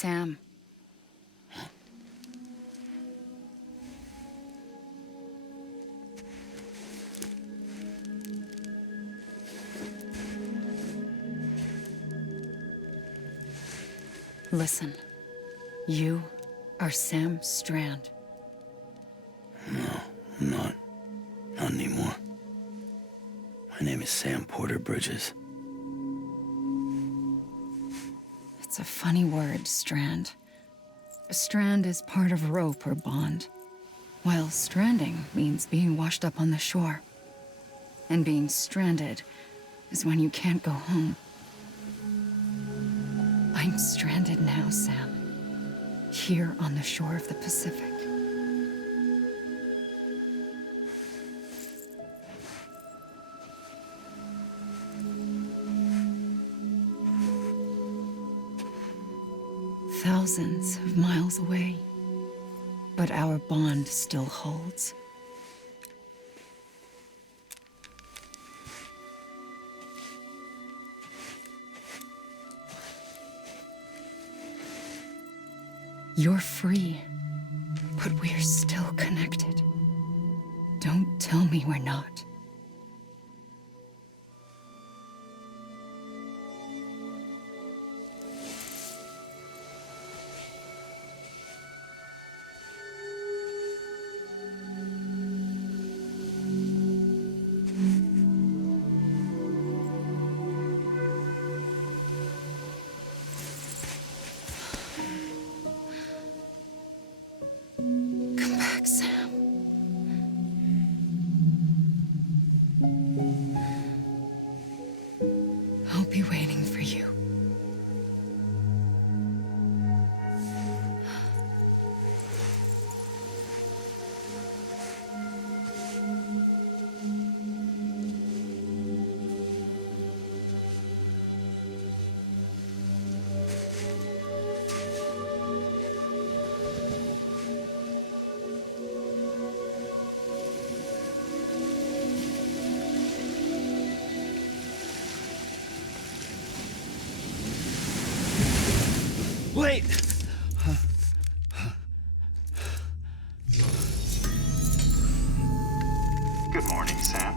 Sam. Listen. You are Sam Strand. No, I'm not. Not anymore. My name is Sam Porter Bridges. It's a funny word, Strand. A strand is part of rope or bond, while stranding means being washed up on the shore. And being stranded is when you can't go home. I'm stranded now, Sam. Here on the shore of the Pacific. Thousands of miles away, but our bond still holds. You're free, but we're still connected. Don't tell me we're not. Come back, Sam. I'll be waiting for you. Wait! Good morning, Sam.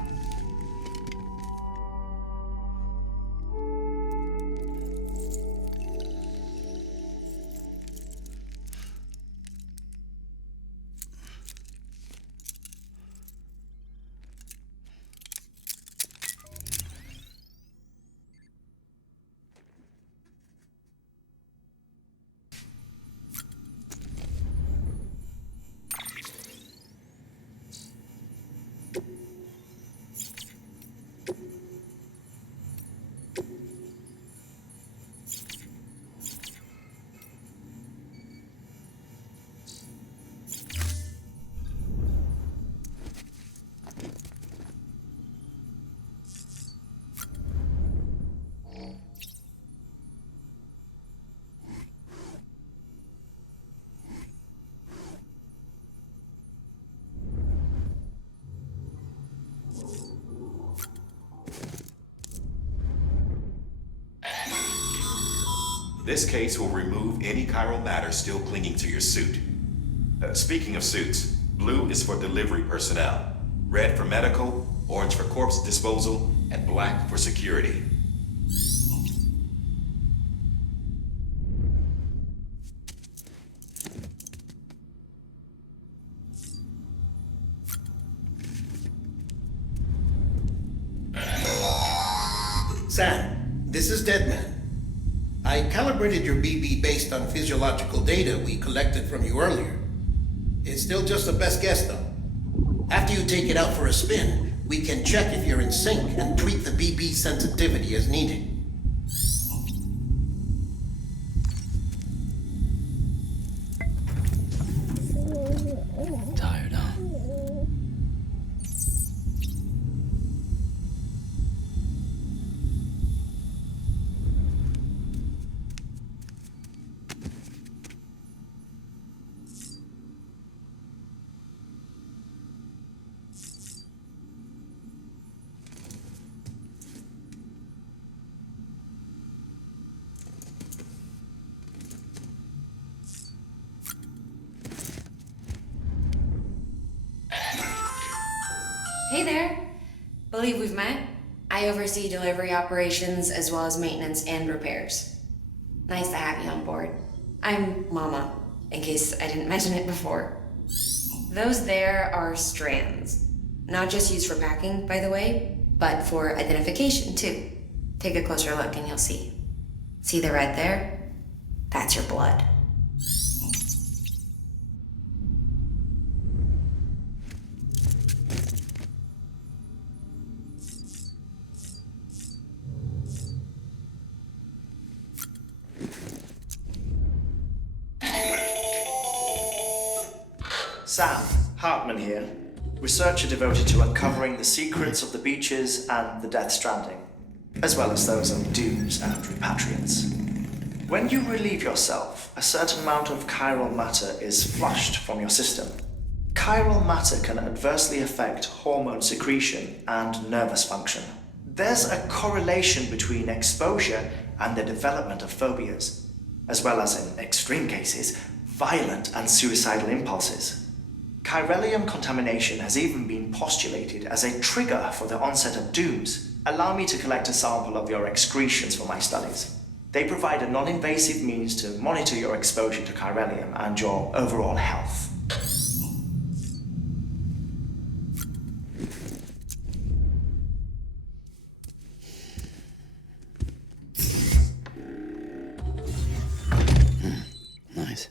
This case will remove any chiral matter still clinging to your suit. Speaking of suits, blue is for delivery personnel, red for medical, orange for corpse disposal, and black for security. Sam, this is Deadman. I calibrated your BB based on physiological data we collected from you earlier. It's still just a best guess, though. After you take it out for a spin, we can check if you're in sync and tweak the BB sensitivity as needed. Tired, huh? believe we've met? I oversee delivery operations as well as maintenance and repairs. Nice to have you on board. I'm Mama, in case I didn't mention it before. Those there are strands. Not just used for packing, by the way, but for identification too. Take a closer look and you'll see. See the red there? That's your blood. Sam, Hartman here, researcher devoted to uncovering the secrets of the beaches and the Death Stranding, as well as those of dooms and repatriants. When you relieve yourself, a certain amount of chiral matter is flushed from your system. Chiral matter can adversely affect hormone secretion and nervous function. There's a correlation between exposure and the development of phobias, as well as, in extreme cases, violent and suicidal impulses. Chiralium contamination has even been postulated as a trigger for the onset of dooms. Allow me to collect a sample of your excretions for my studies. They provide a non-invasive means to monitor your exposure to chiralium and your overall health. Nice.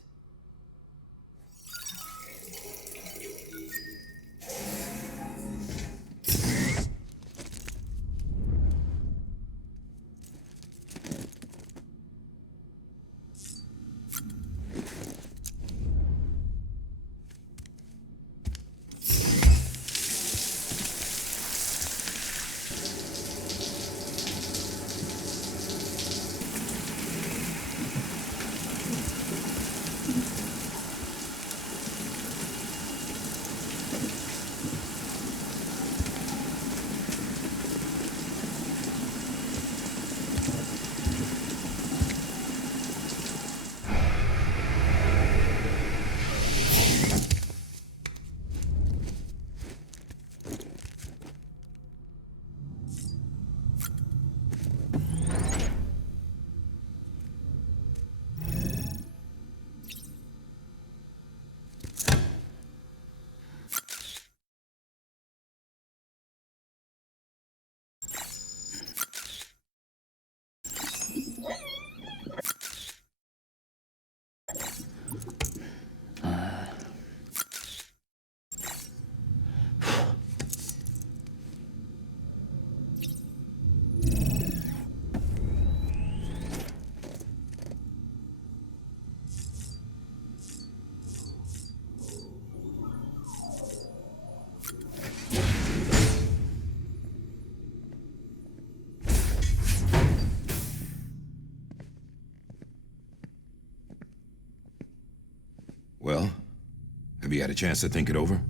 Well, have you had a chance to think it over?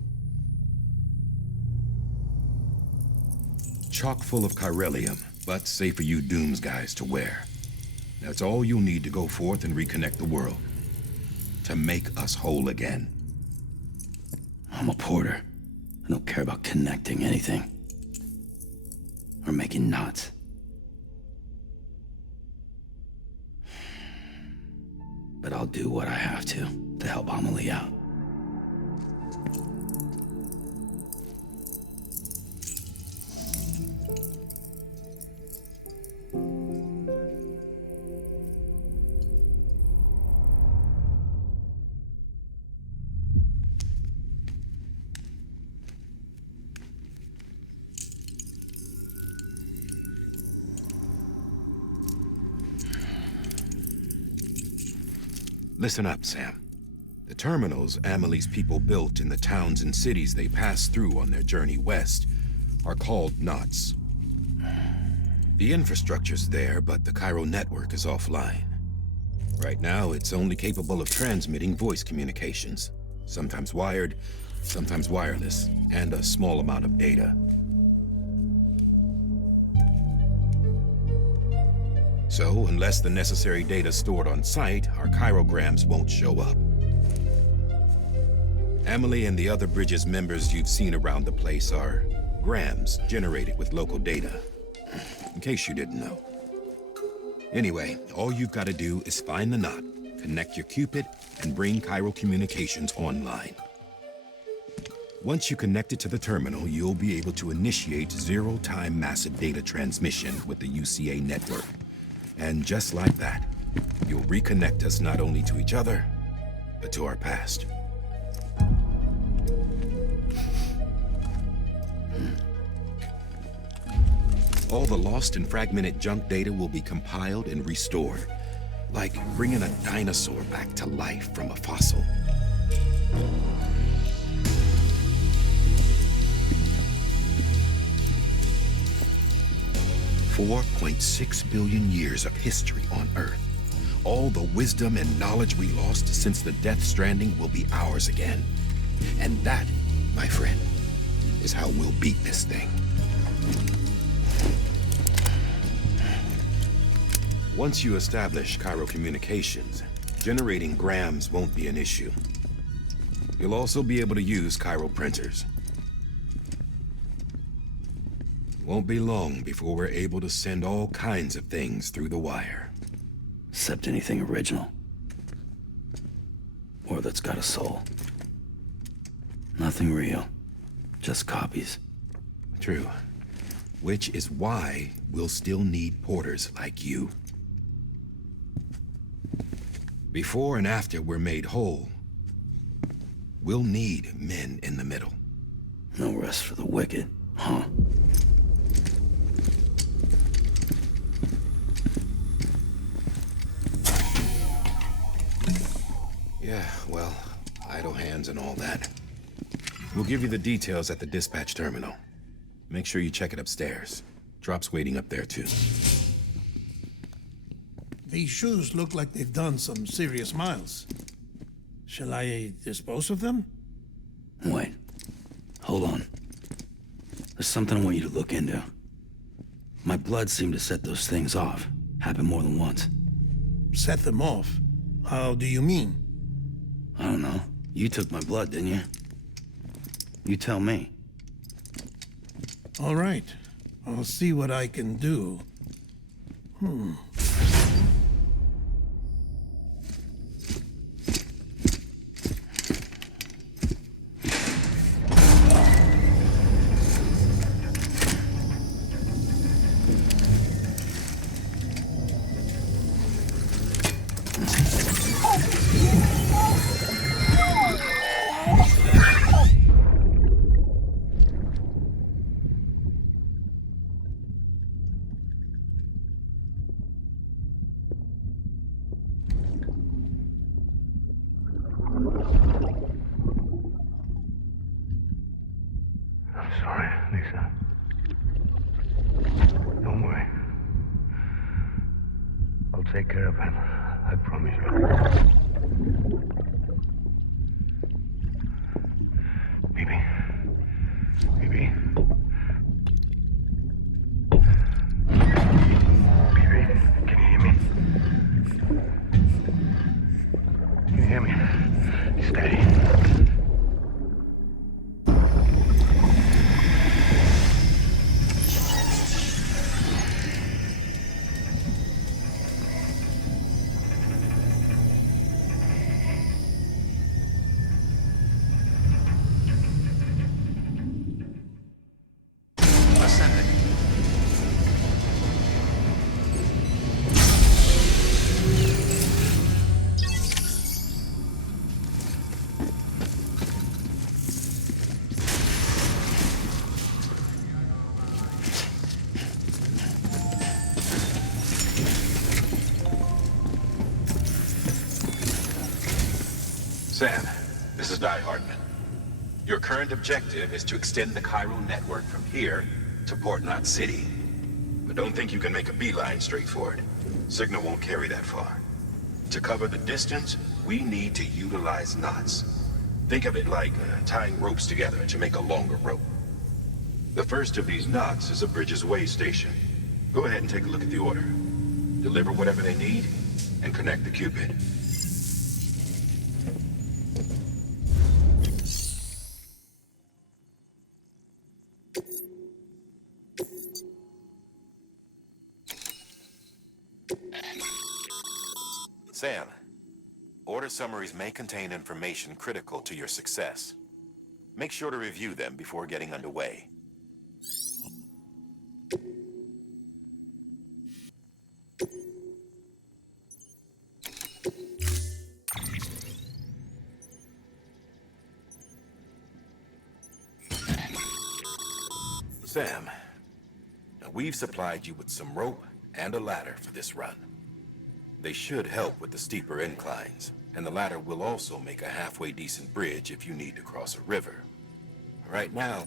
Chock full of chiralium, but safe for you Dooms guys to wear. That's all you'll need to go forth and reconnect the world. To make us whole again. I'm a porter. I don't care about connecting anything. Or making knots. But I'll do what I have to help Amelie out. Listen up, Sam. The terminals Amelie's people built in the towns and cities they passed through on their journey west are called knots. The infrastructure's there, but the Chiral Network is offline. Right now, it's only capable of transmitting voice communications, sometimes wired, sometimes wireless, and a small amount of data. So, unless the necessary data's stored on site, our chirograms won't show up. Amelie and the other Bridges members you've seen around the place are grams generated with local data. In case you didn't know. Anyway, all you've got to do is find the knot, connect your Cupid, and bring Chiral Communications online. Once you connect it to the terminal, you'll be able to initiate zero-time massive data transmission with the UCA network. And just like that, you'll reconnect us not only to each other, but to our past. All the lost and fragmented junk data will be compiled and restored, like bringing a dinosaur back to life from a fossil. 4.6 billion years of history on Earth. All the wisdom and knowledge we lost since the Death Stranding will be ours again. And that, my friend, is how we'll beat this thing. Once you establish Chiral Communications, generating grams won't be an issue. You'll also be able to use Chiral printers. Won't be long before we're able to send all kinds of things through the wire. Except anything original. Or that's got a soul. Nothing real. Just copies. True. Which is why we'll still need porters like you. Before and after we're made whole, we'll need men in the middle. No rest for the wicked, huh? Yeah, well, idle hands and all that. We'll give you the details at the dispatch terminal. Make sure you check it upstairs. Drop's waiting up there, too. These shoes look like they've done some serious miles. Shall I dispose of them? Wait. Hold on. There's something I want you to look into. My blood seemed to set those things off. Happened more than once. Set them off? How do you mean? I don't know. You took my blood, didn't you? You tell me. All right. I'll see what I can do. Sorry, Lisa. Don't worry. I'll take care of him. I promise you. Baby. Baby. Baby, can you hear me? Can you hear me? Steady. Sam, this is Di Hartman. Your current objective is to extend the Chiral Network from here to Port Knot City. But don't think you can make a beeline straight for it. Signal won't carry that far. To cover the distance, we need to utilize knots. Think of it like tying ropes together to make a longer rope. The first of these knots is a Bridges Way station. Go ahead and take a look at the order. Deliver whatever they need, and connect the Cupid. Sam, order summaries may contain information critical to your success. Make sure to review them before getting underway. Sam, now we've supplied you with some rope and a ladder for this run. They should help with the steeper inclines, and the ladder will also make a halfway decent bridge if you need to cross a river. Right now...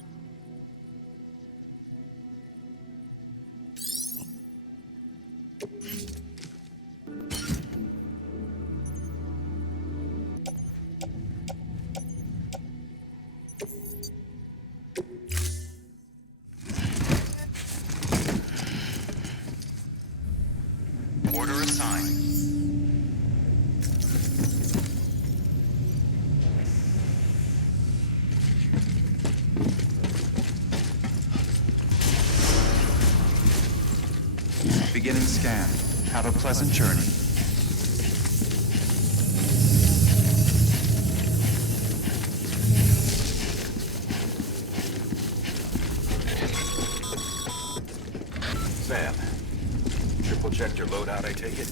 Order assigned. Beginning scan. Have a pleasant journey. Sam, triple-checked your loadout, I take it?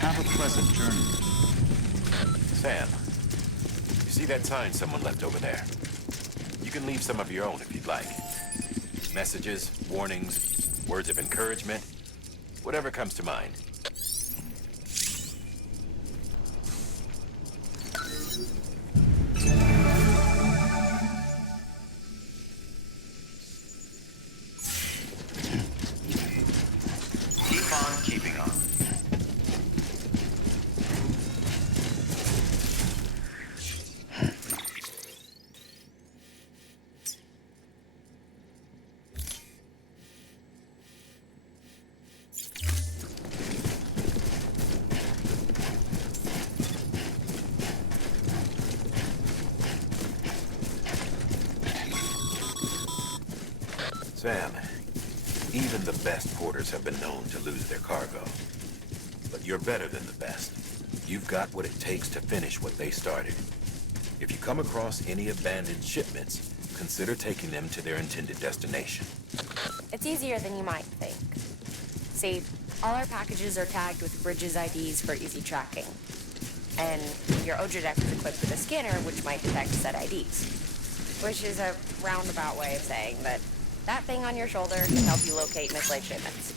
Have a pleasant journey. Sam, you see that sign someone left over there? You can leave some of your own if you'd like. Messages, warnings, words of encouragement, whatever comes to mind. Keep on keeping on. Sam, even the best porters have been known to lose their cargo. But you're better than the best. You've got what it takes to finish what they started. If you come across any abandoned shipments, consider taking them to their intended destination. It's easier than you might think. See, all our packages are tagged with Bridges IDs for easy tracking. And your Odra deck is equipped with a scanner which might detect said IDs. Which is a roundabout way of saying that that thing on your shoulder can help you locate mislaid shipments.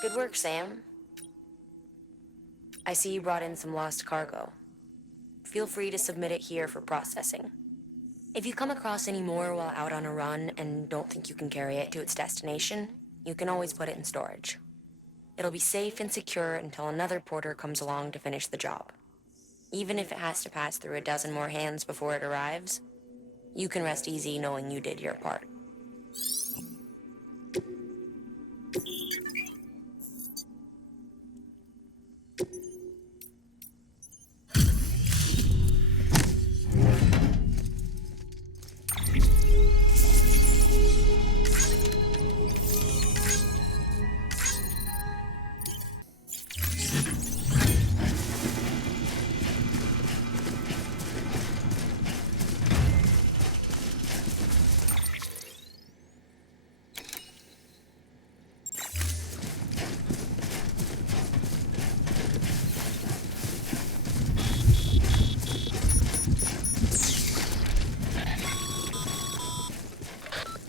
Good work, Sam. I see you brought in some lost cargo. Feel free to submit it here for processing. If you come across any more while out on a run and don't think you can carry it to its destination, you can always put it in storage. It'll be safe and secure until another porter comes along to finish the job. Even if it has to pass through a dozen more hands before it arrives, you can rest easy knowing you did your part.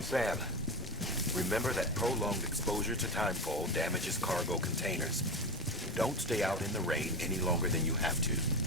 Sam, remember that prolonged exposure to timefall damages cargo containers. Don't stay out in the rain any longer than you have to.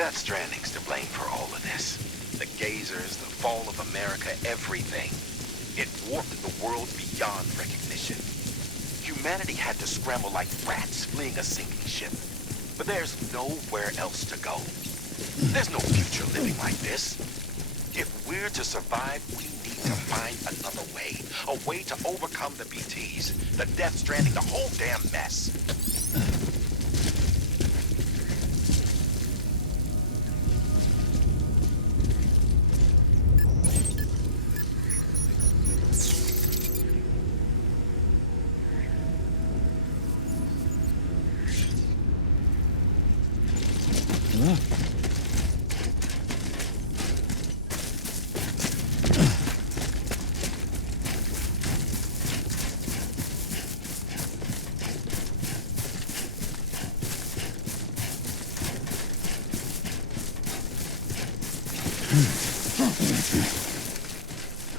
Death Stranding's to blame for all of this. The gazers, the fall of America, everything. It warped the world beyond recognition. Humanity had to scramble like rats fleeing a sinking ship. But there's nowhere else to go. There's no future living like this. If we're to survive, we need to find another way. A way to overcome the BTs, the Death Stranding, the whole damn mess.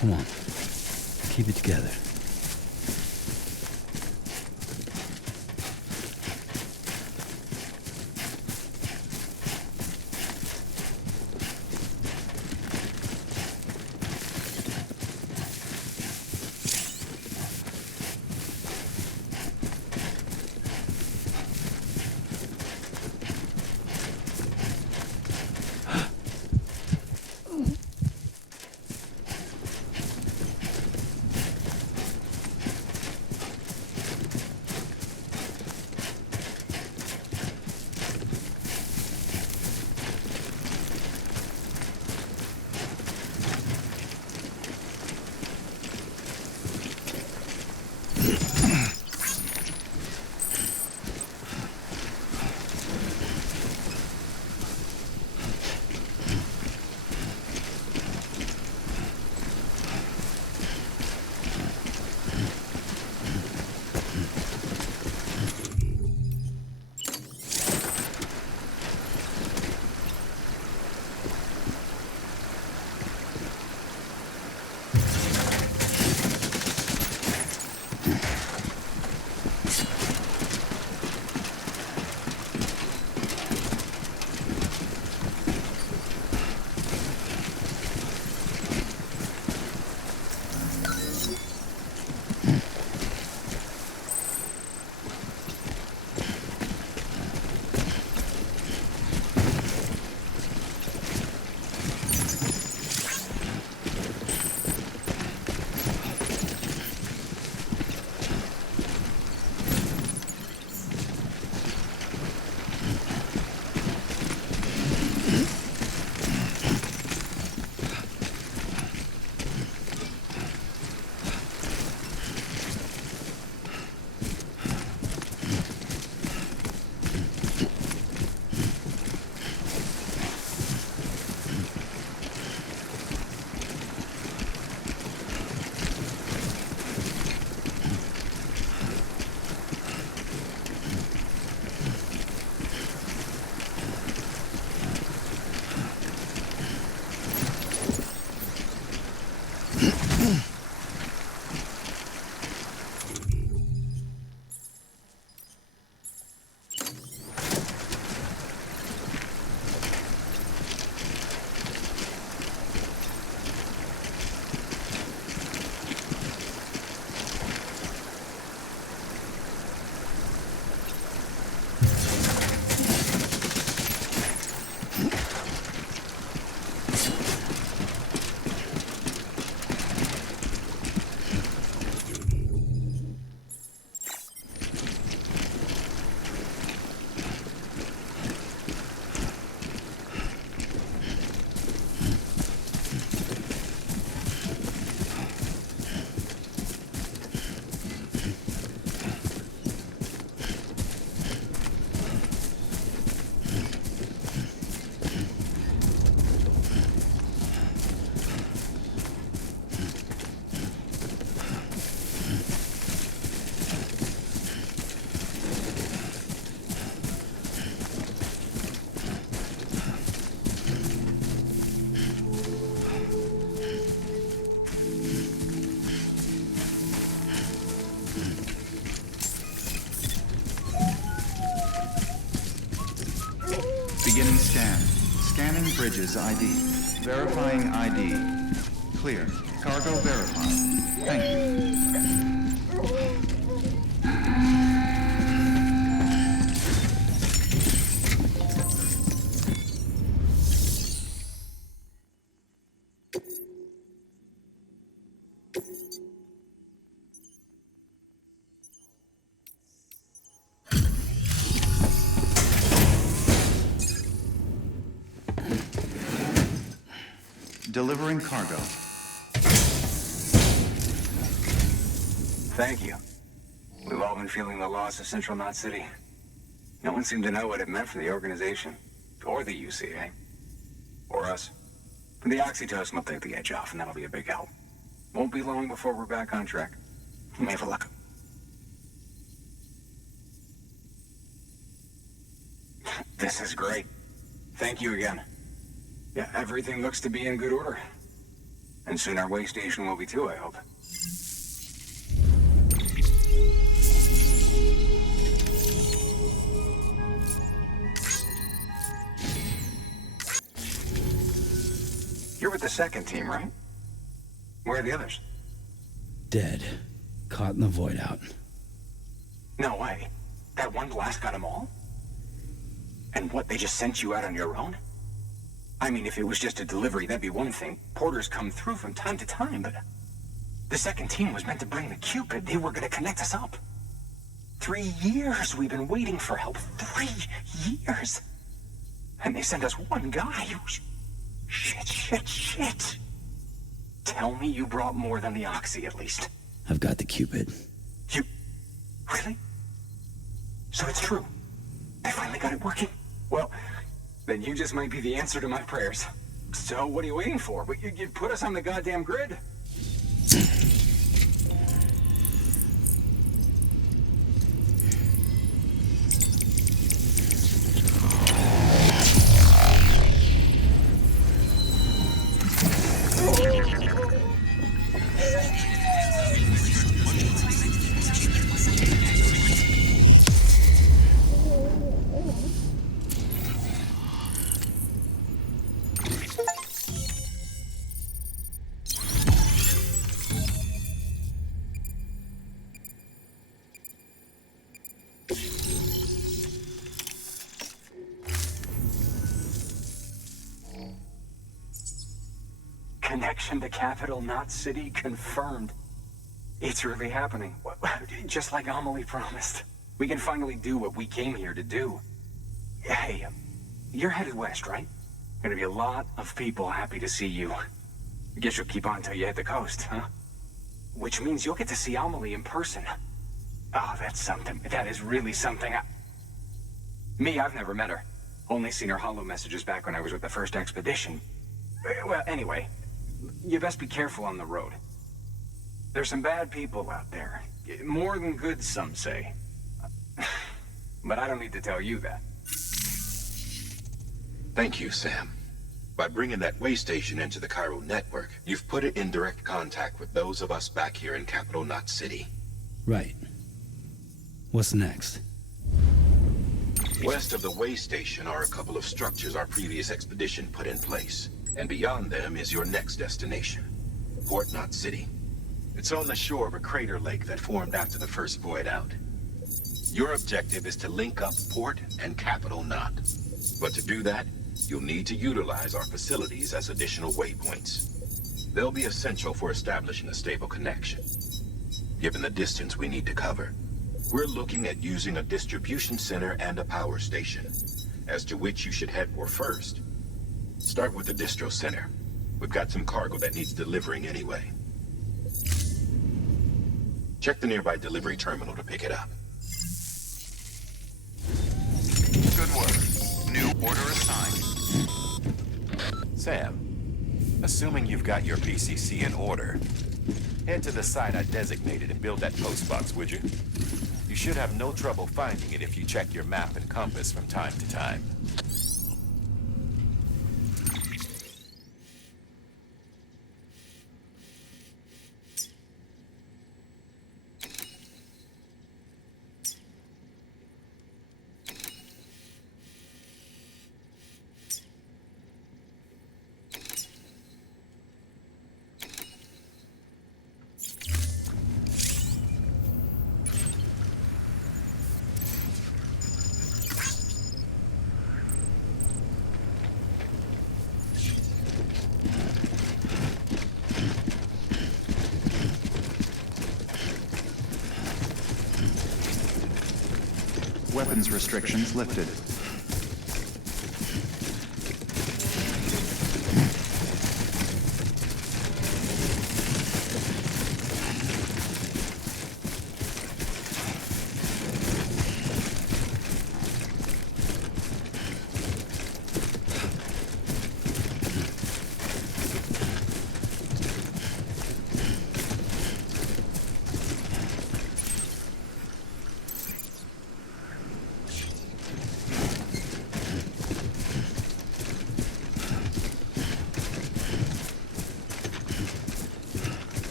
Come on. Keep it together. Beginning scan. Scanning bridges ID. Verifying ID. Clear. Cargo verified. Thank you. Delivering cargo. Thank you. We've all been feeling the loss of Central Knot City. No one seemed to know what it meant for the organization, or the UCA, or us. The oxytocin will take the edge off, and that'll be a big help. Won't be long before we're back on track. You may have a look. This is great. Thank you again. Yeah, everything looks to be in good order. And soon our way station will be too, I hope. You're with the second team, right? Where are the others? Dead. Caught in the void out. No way. That one blast got them all? And what, they just sent you out on your own? I mean, if it was just a delivery, that'd be one thing. Porters come through from time to time, but... The second team was meant to bring the Cupid. They were gonna connect us up. 3 years we've been waiting for help. 3 years! And they sent us one guy. Shit. Tell me you brought more than the Oxy, at least. I've got the Cupid. You... Really? So it's true. They finally got it working. Well, then you just might be the answer to my prayers. So what are you waiting for? You put us on the goddamn grid. Connection to Capital Knot City confirmed. It's really happening. Just like Amelie promised. We can finally do what we came here to do. Hey, you're headed west, right? Gonna be a lot of people happy to see you. Guess you'll keep on till you hit the coast, huh? Which means you'll get to see Amelie in person. Oh, that's something. That is really something. I've never met her. Only seen her holo messages back when I was with the first expedition. Well, anyway, you best be careful on the road. There's some bad people out there. More than good, some say. But I don't need to tell you that. Thank you, Sam. By bringing that way station into the Chiral Network, you've put it in direct contact with those of us back here in Capital Knot City. Right. What's next? West of the way station are a couple of structures our previous expedition put in place. And beyond them is your next destination, Port Knot City. It's on the shore of a crater lake that formed after the first void out. Your objective is to link up Port and Capital Knot. But to do that, you'll need to utilize our facilities as additional waypoints. They'll be essential for establishing a stable connection. Given the distance we need to cover, we're looking at using a distribution center and a power station, as to which you should head for first. Start with the distro center. We've got some cargo that needs delivering anyway. Check the nearby delivery terminal to pick it up. Good work. New order assigned. Sam, assuming you've got your PCC in order, head to the site I designated and build that postbox, would you? You should have no trouble finding it if you check your map and compass from time to time. Weapons restrictions lifted.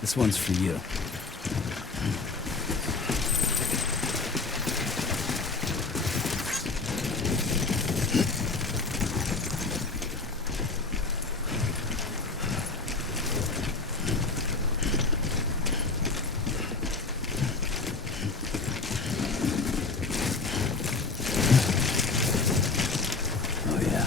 This one's for you. Oh yeah.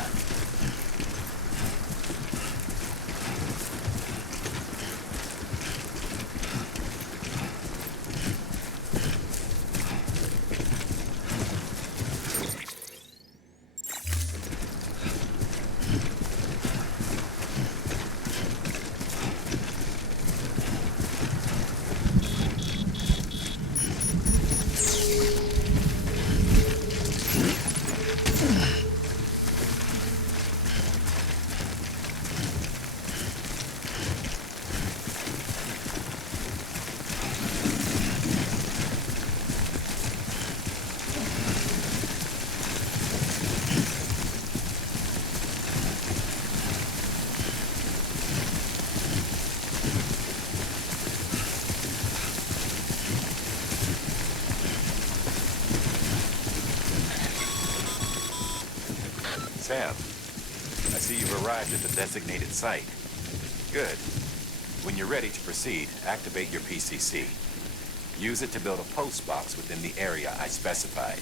Sam, I see you've arrived at the designated site. Good. When you're ready to proceed, activate your PCC. Use it to build a post box within the area I specified.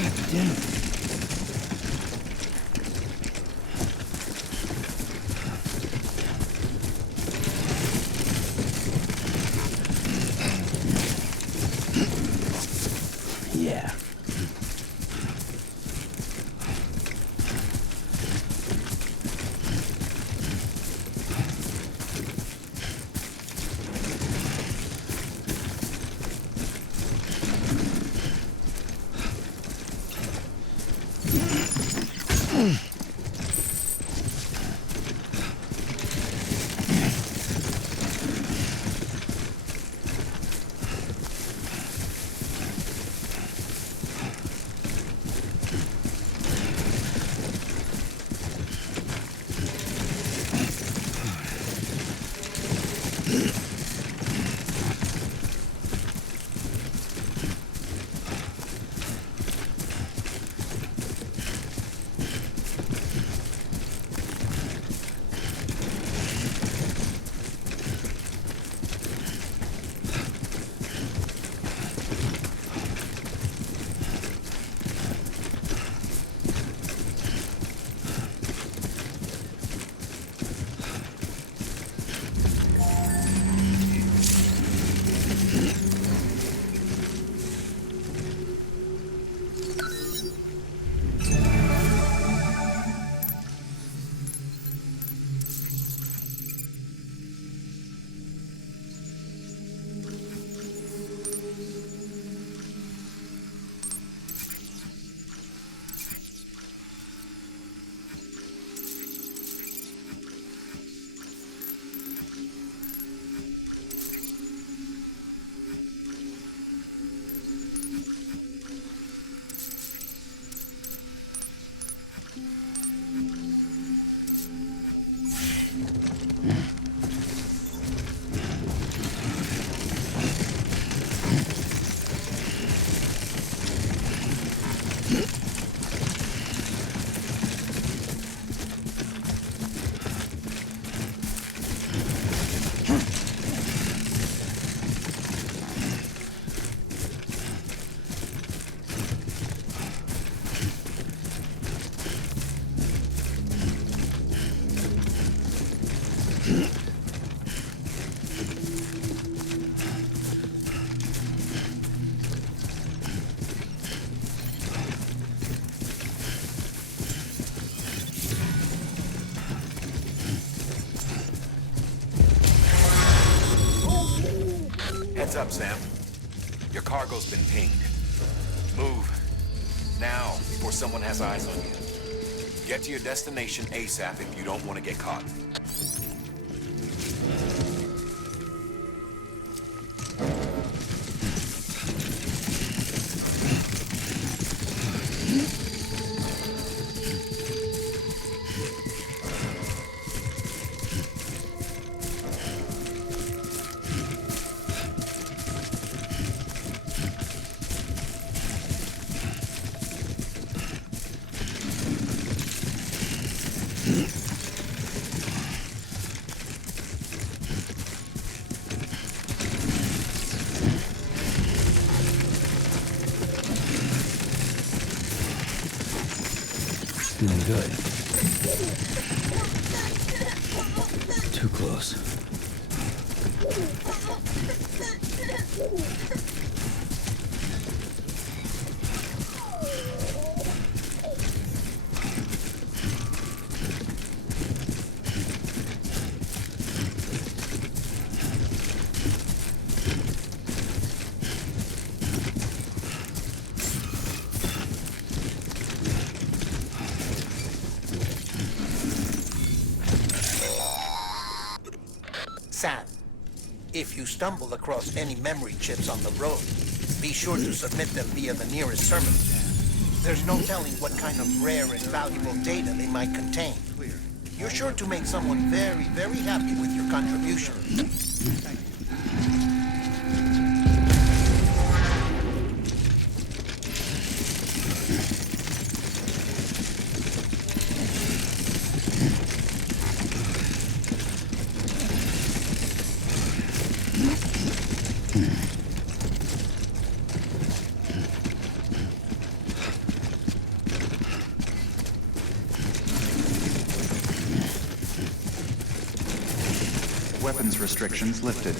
God damn. Yeah. Heads up, Sam. Your cargo's been pinged. Move. Now, before someone has eyes on you. Get to your destination ASAP if you don't want to get caught. Feeling good. Too close. Sam, if you stumble across any memory chips on the road, be sure to submit them via the nearest terminal. There's no telling what kind of rare and valuable data they might contain. You're sure to make someone very, very happy with your contribution. weapons restrictions lifted.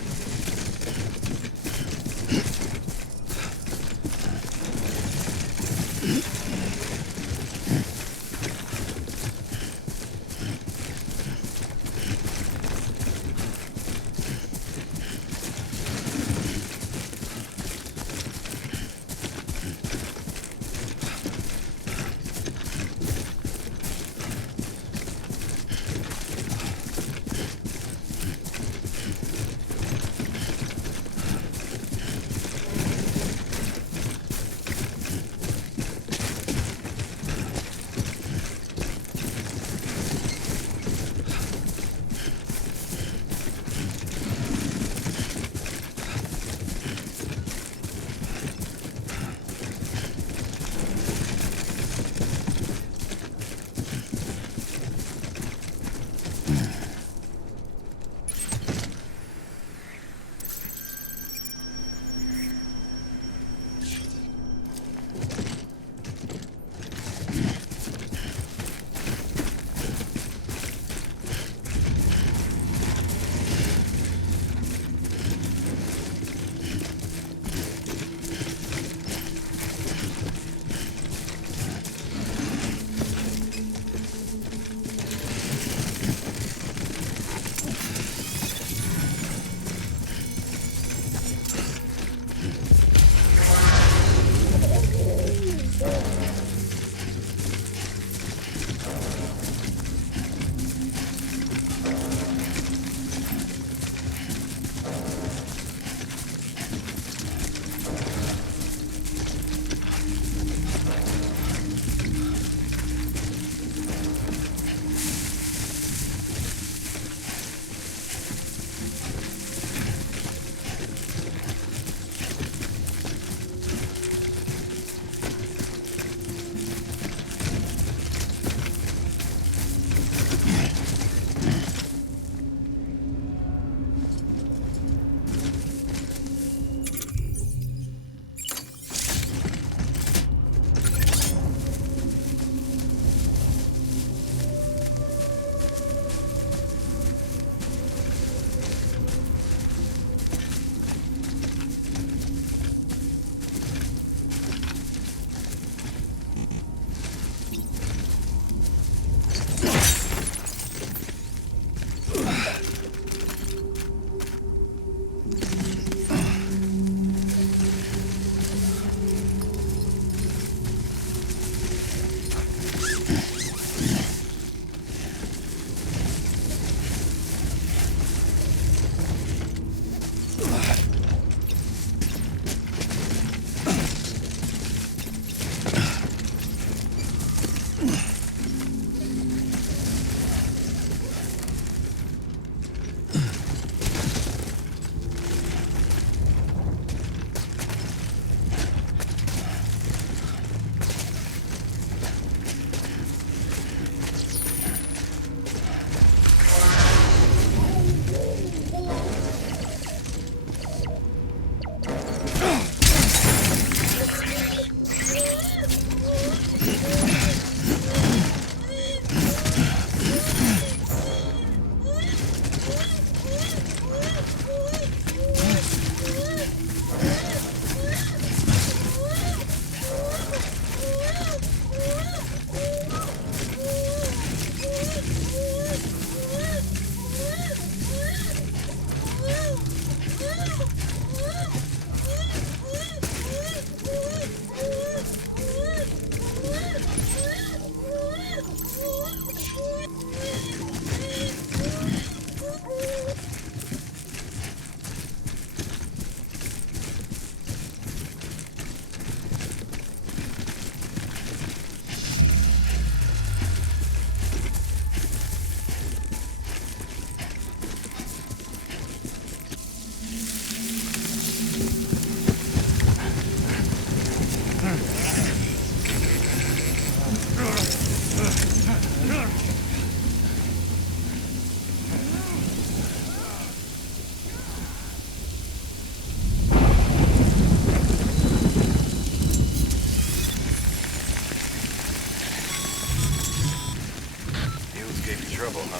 Trouble, huh?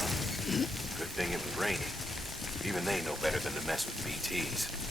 Good thing it was raining. Even they know better than to mess with BTs.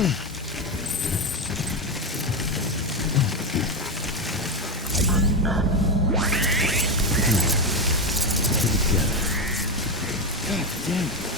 God damn it.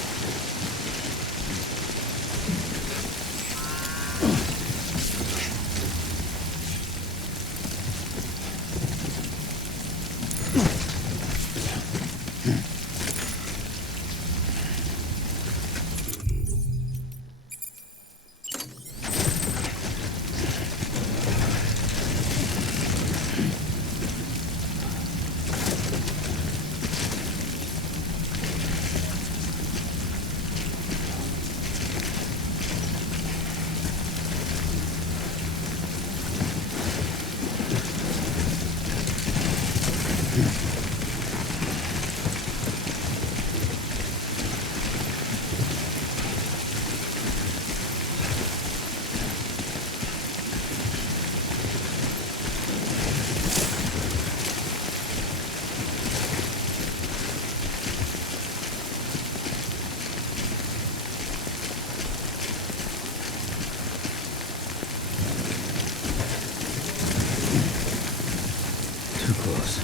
Too close.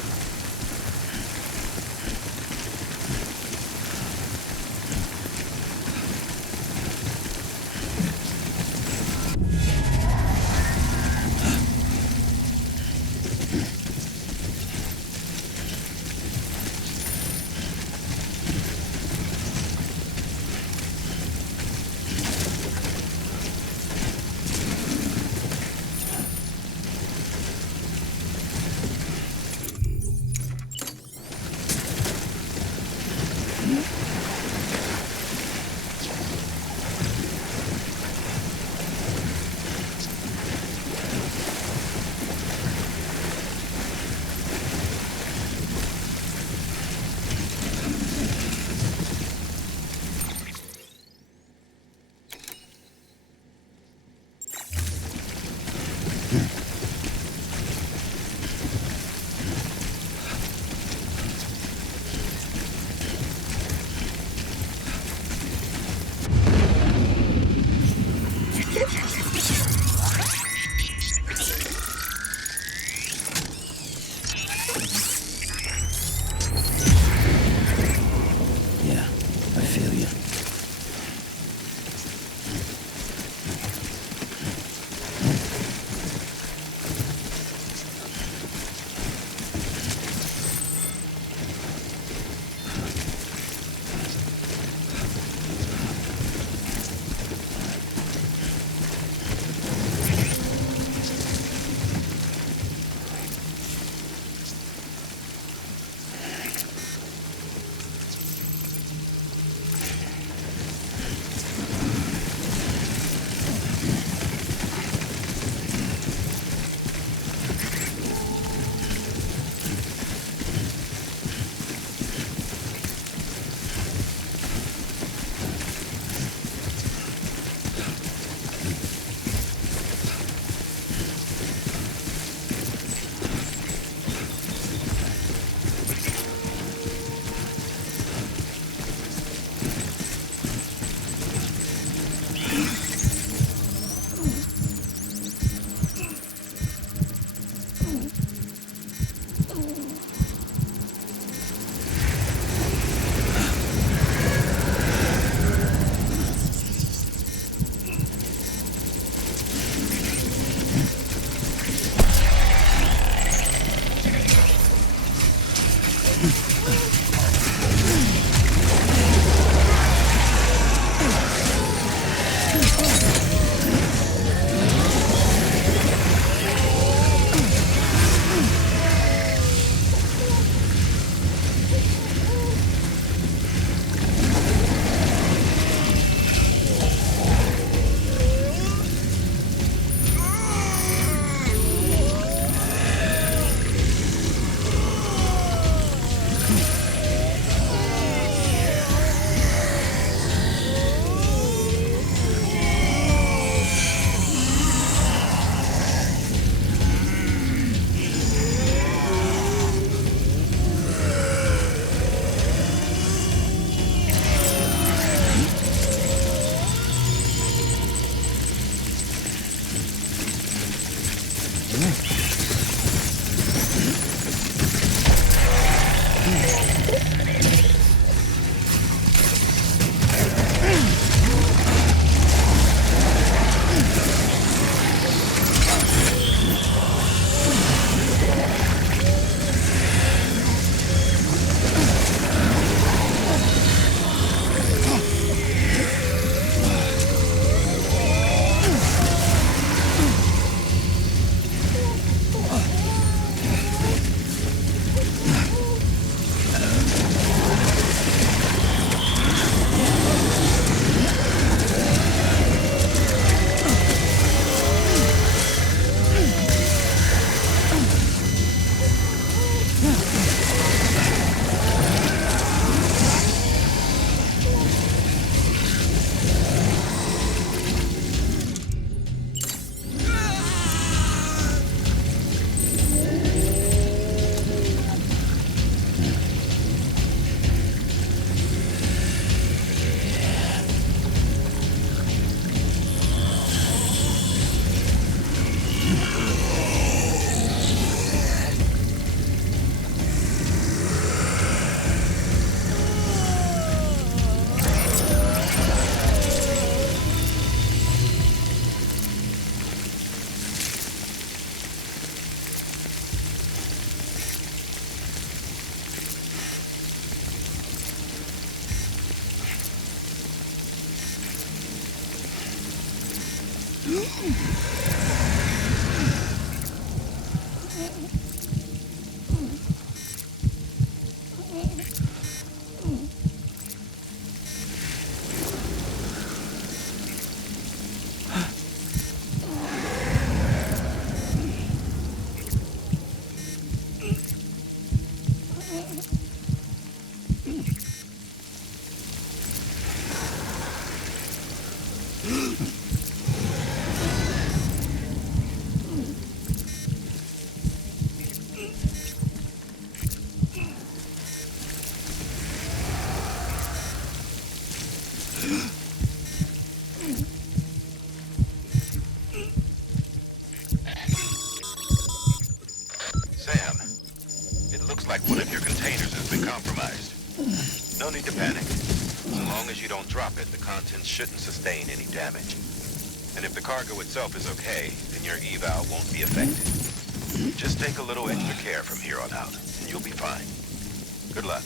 Sam, it looks like one of your containers has been compromised. No need to panic. So long as you don't drop it, the contents shouldn't sustain any damage. And if the cargo itself is okay, then your eval won't be affected. Just take a little extra care from here on out, and you'll be fine. Good luck.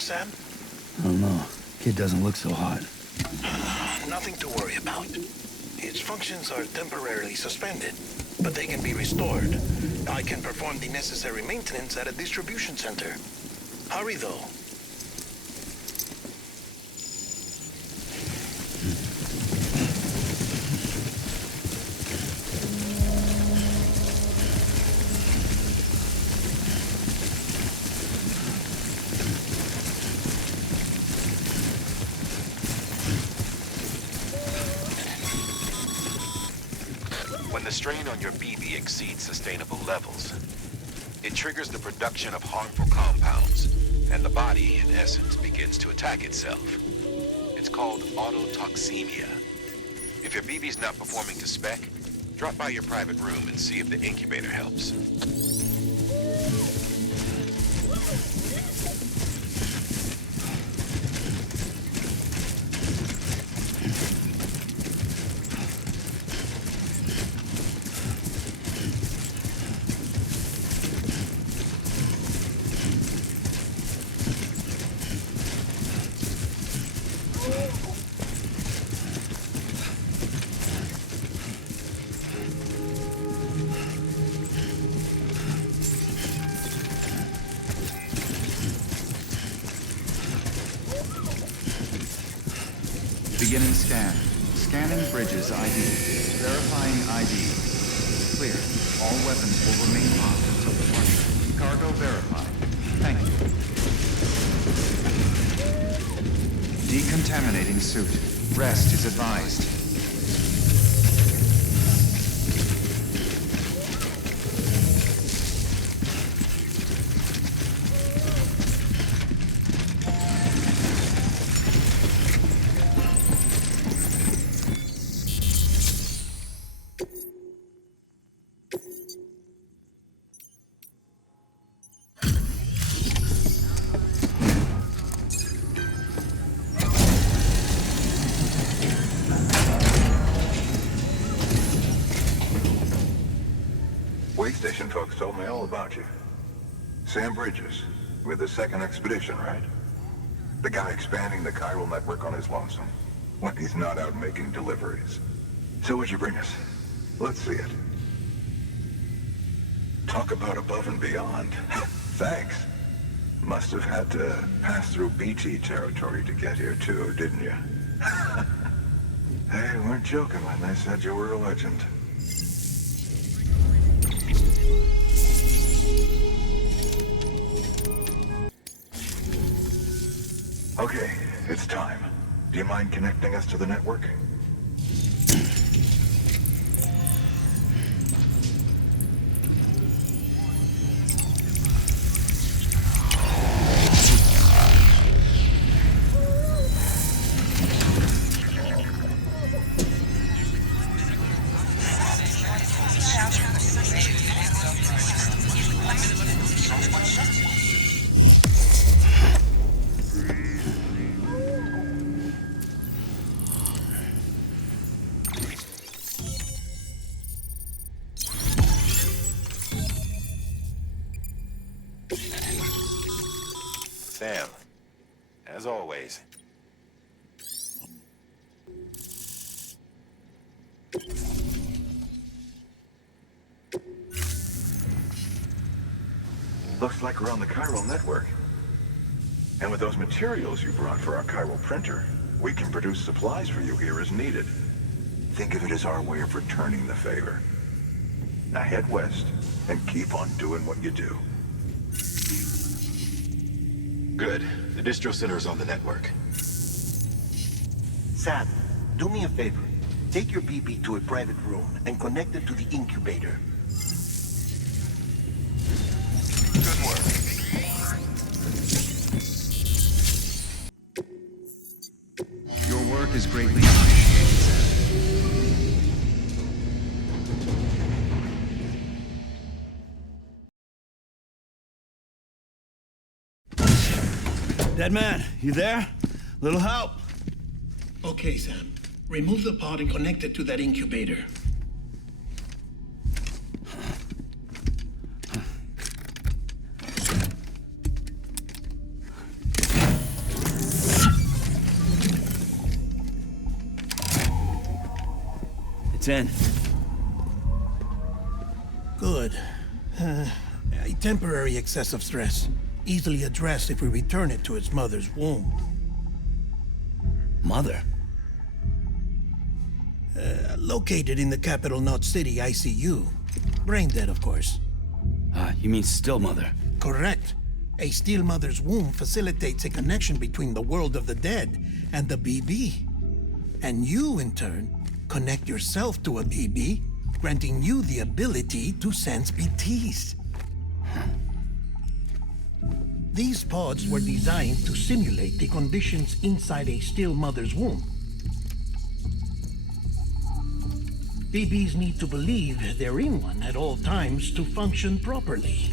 Sam? I don't know. Kid doesn't look so hot. Nothing to worry about. Its functions are temporarily suspended, but they can be restored. I can perform the necessary maintenance at a distribution center. Hurry, though. When the strain on your BB exceeds sustainable levels, it triggers the production of harmful compounds, and the body, in essence, begins to attack itself. It's called autotoxemia. If your BB's not performing to spec, drop by your private room and see if the incubator helps. Beginning scan. Scanning bridges ID. Verifying ID. Clear. All weapons will remain locked until departure. Cargo verified. Thank you. Decontaminating suit. Rest is advised. Station folks told me all about you. Sam Bridges, with the second expedition, right? The guy expanding the Chiral Network on his lonesome, when he's not out making deliveries. So what'd you bring us? Let's see it. Talk about above and beyond. Thanks. Must have had to pass through BT territory to get here too, didn't you? They weren't joking when they said you were a legend. Okay, it's time. Do you mind connecting us to the network? Sam, as always. Looks like we're on the Chiral Network. And with those materials you brought for our Chiral printer, we can produce supplies for you here as needed. Think of it as our way of returning the favor. Now head west and keep on doing what you do. Good. The distro center is on the network. Sam, do me a favor. Take your BB to a private room and connect it to the incubator. Good work. Your work is greatly appreciated, Sam. Dead man, you there? Little help? Okay, Sam. Remove the pod and connect it to that incubator. It's in. Good. A temporary excess of stress. Easily addressed if we return it to its mother's womb. Mother? Located in the capital Knot City ICU. Brain dead, of course. You mean still mother? Correct. A still mother's womb facilitates a connection between the world of the dead and the BB. And you, in turn, connect yourself to a BB, granting you the ability to sense BTs. These pods were designed to simulate the conditions inside a still mother's womb. BBs need to believe they're in one at all times to function properly.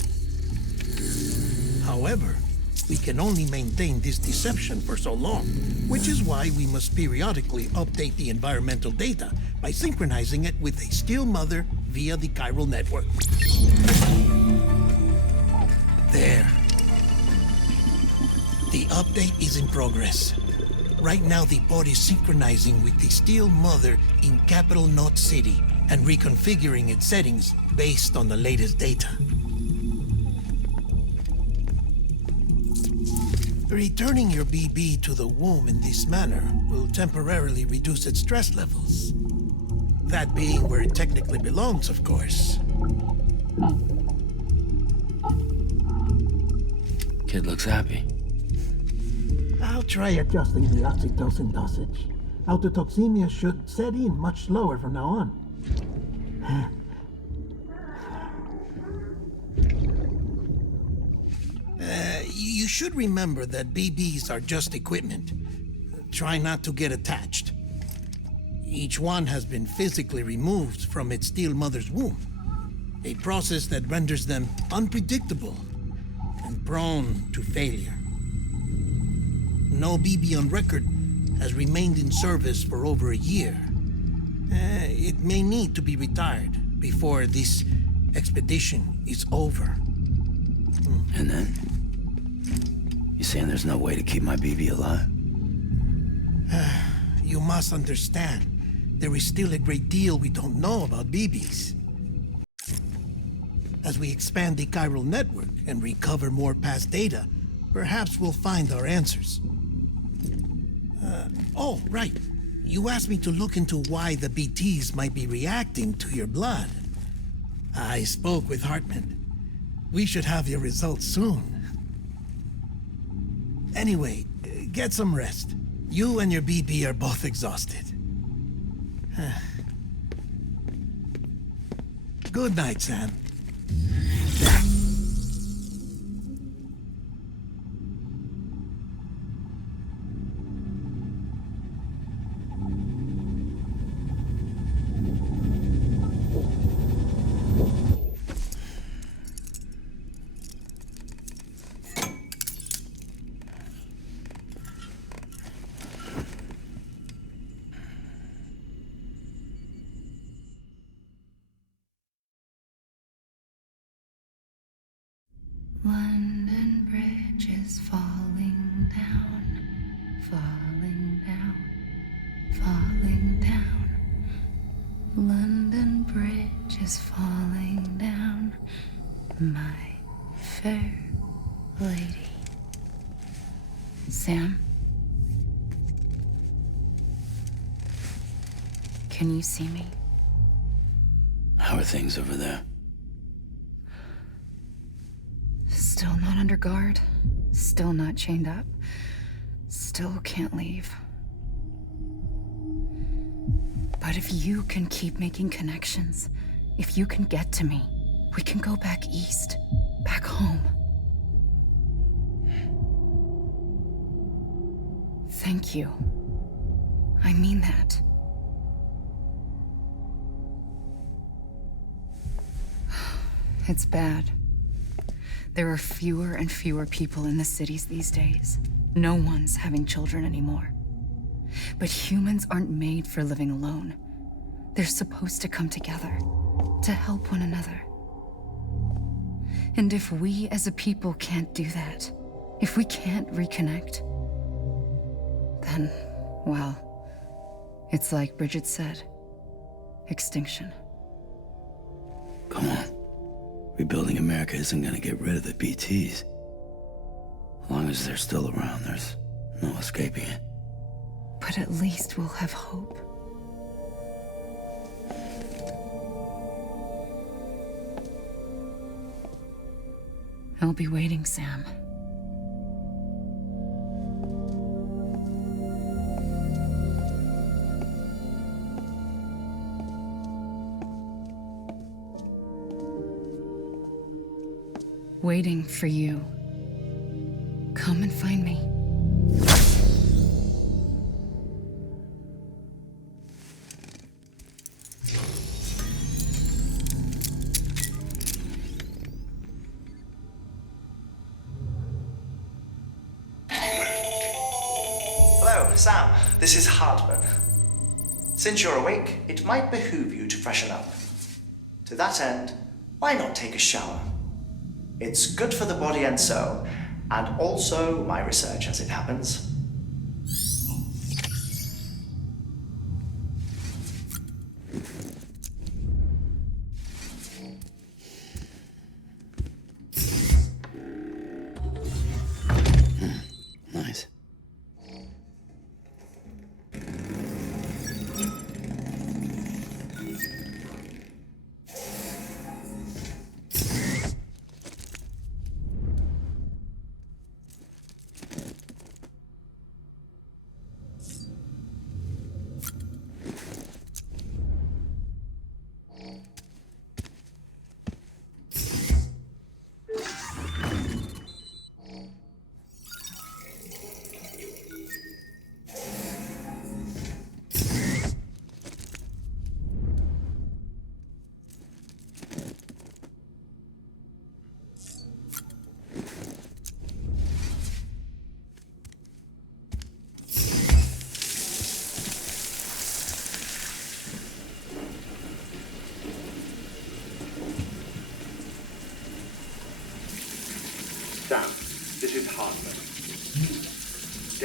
However, we can only maintain this deception for so long, which is why we must periodically update the environmental data by synchronizing it with a still mother via the Chiral Network. There. The update is in progress. Right now, the pod is synchronizing with the still mother in capital Knot City and reconfiguring its settings based on the latest data. Returning your BB to the womb in this manner will temporarily reduce its stress levels. That being where it technically belongs, of course. Kid looks happy. I'll try adjusting the oxytocin dosage. Autotoxemia should set in much slower from now on. You should remember that BBs are just equipment. Try not to get attached. Each one has been physically removed from its steel mother's womb. A process that renders them unpredictable and prone to failure. No BB on record has remained in service for over a year. It may need to be retired before this expedition is over. And then? You saying there's no way to keep my BB alive? You must understand, there is still a great deal we don't know about BBs. As we expand the Chiral Network and recover more past data, perhaps we'll find our answers. Oh, right. You asked me to look into why the BTs might be reacting to your blood. I spoke with Hartman. We should have your results soon. Anyway, get some rest. You and your BB are both exhausted. Good night, Sam. London Bridge is falling down, falling down, falling down. London Bridge is falling down, my fair lady. Sam? Can you see me? How are things over there? Still not under guard, still not chained up, still can't leave. But if you can keep making connections, if you can get to me, we can go back east, back home. Thank you. I mean that. It's bad. There are fewer and fewer people in the cities these days. No one's having children anymore. But humans aren't made for living alone. They're supposed to come together, to help one another. And if we as a people can't do that, if we can't reconnect, then, well, it's like Bridget said, extinction. Come on. Rebuilding America isn't gonna get rid of the BTs. As long as they're still around, there's no escaping it. But at least we'll have hope. I'll be waiting, Sam. Waiting for you. Come and find me. Hello, Sam. This is Hartman. Since you're awake, it might behoove you to freshen up. To that end, why not take a shower? It's good for the body and soul, and also my research as it happens.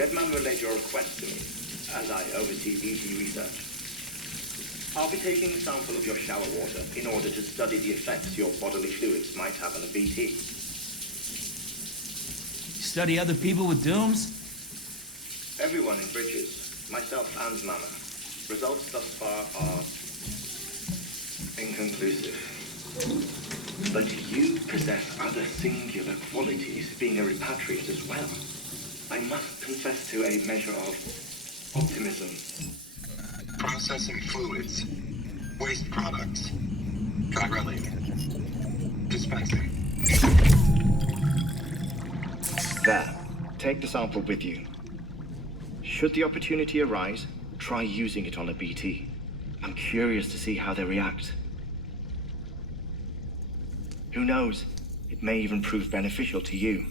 Deadman relayed your request to me, as I oversee BT research. I'll be taking a sample of your shower water in order to study the effects your bodily fluids might have on a BT. Study other people with dooms? Everyone in Bridges, myself and Mama. Results thus far are inconclusive. But you possess other singular qualities, being a repatriate as well. I must confess to a measure of optimism. Processing fluids. Waste products. Drilling. Dispensing. There. Take the sample with you. Should the opportunity arise, try using it on a BT. I'm curious to see how they react. Who knows? It may even prove beneficial to you.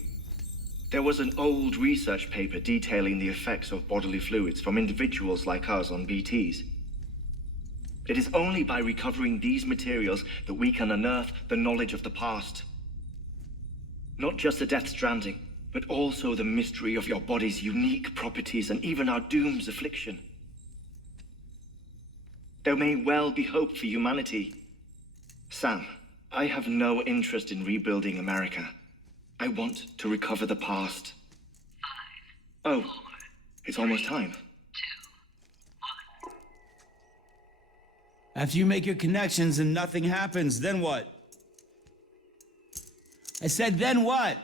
There was an old research paper detailing the effects of bodily fluids from individuals like us on BTs. It is only by recovering these materials that we can unearth the knowledge of the past. Not just the Death Stranding, but also the mystery of your body's unique properties and even our doom's affliction. There may well be hope for humanity. Sam, I have no interest in rebuilding America. I want to recover the past. 5, 4, it's almost time. 2, 1. After you make your connections and nothing happens, then what? I said, then what?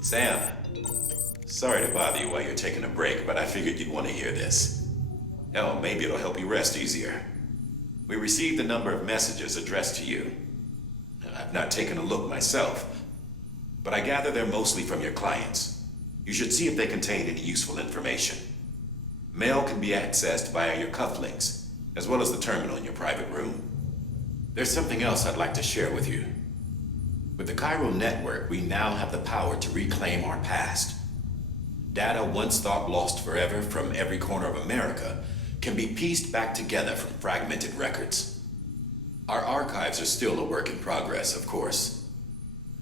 Sam, sorry to bother you while you're taking a break, but I figured you'd want to hear this. Hell, maybe it'll help you rest easier. We received a number of messages addressed to you. I've not taken a look myself, but I gather they're mostly from your clients. You should see if they contain any useful information. Mail can be accessed via your cufflinks, as well as the terminal in your private room. There's something else I'd like to share with you. With the Chiral Network, we now have the power to reclaim our past. Data once thought lost forever from every corner of America can be pieced back together from fragmented records. Our archives are still a work in progress, of course.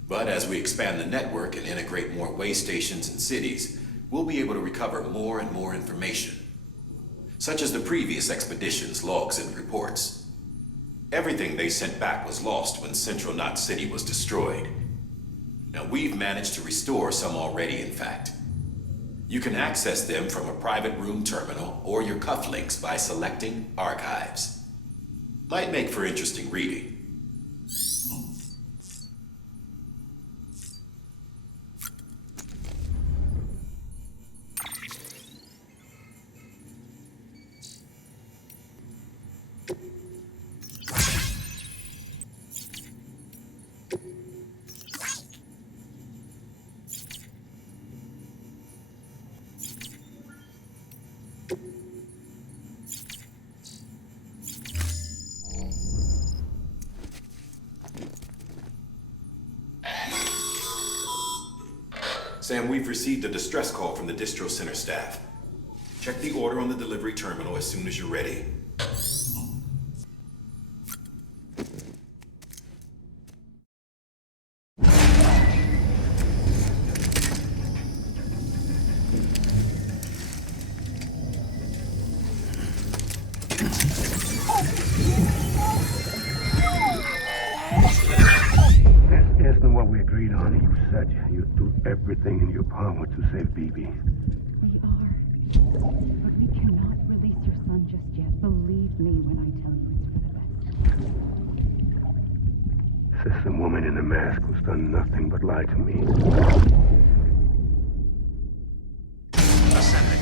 But as we expand the network and integrate more way stations and cities, we'll be able to recover more and more information, such as the previous expedition's logs and reports. Everything they sent back was lost when Central Knot City was destroyed. Now, we've managed to restore some already, in fact. You can access them from a private room terminal or your cufflinks by selecting Archives. Might make for interesting reading. Sam, we've received a distress call from the distro center staff. Check the order on the delivery terminal as soon as you're ready. Isn't what we agreed on. You said you'd do everything in your power to save BB. We are. But we cannot release your son just yet. Believe me when I tell you it's for the best. Says some woman in a mask who's done nothing but lie to me. Ascending.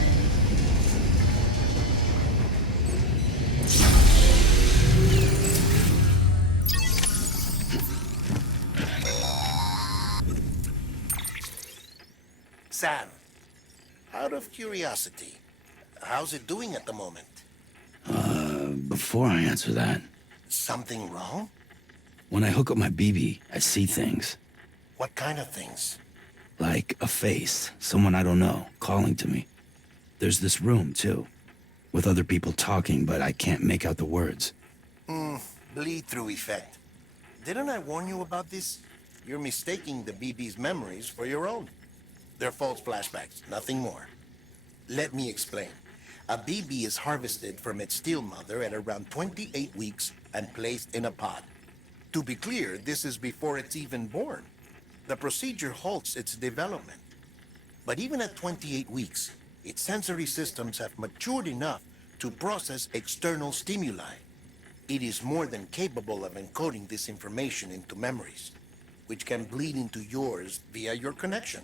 Sam, out of curiosity, how's it doing at the moment? Before I answer that, Something wrong? when I hook up my BB, I see things. What kind of things? Like a face, someone I don't know, calling to me. There's this room, too, with other people talking, but I can't make out the words. Bleed-through effect. Didn't I warn you about this? You're mistaking the BB's memories for your own. They're false flashbacks, nothing more. Let me explain. A BB is harvested from its steel mother at around 28 weeks and placed in a pod. To be clear, this is before it's even born. The procedure halts its development. But even at 28 weeks, its sensory systems have matured enough to process external stimuli. It is more than capable of encoding this information into memories, which can bleed into yours via your connection.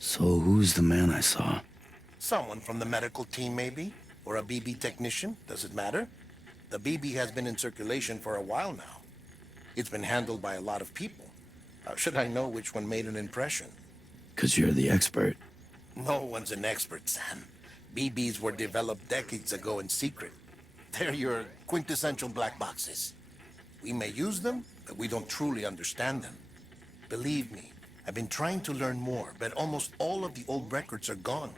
So who's the man I saw? Someone from the medical team, maybe? Or a BB technician? Does it matter? The BB has been in circulation for a while now. It's been handled by a lot of people. How should I know which one made an impression? 'Cause you're the expert. No one's an expert, Sam. BBs were developed decades ago in secret. They're your quintessential black boxes. We may use them, but we don't truly understand them. Believe me, I've been trying to learn more, but almost all of the old records are gone.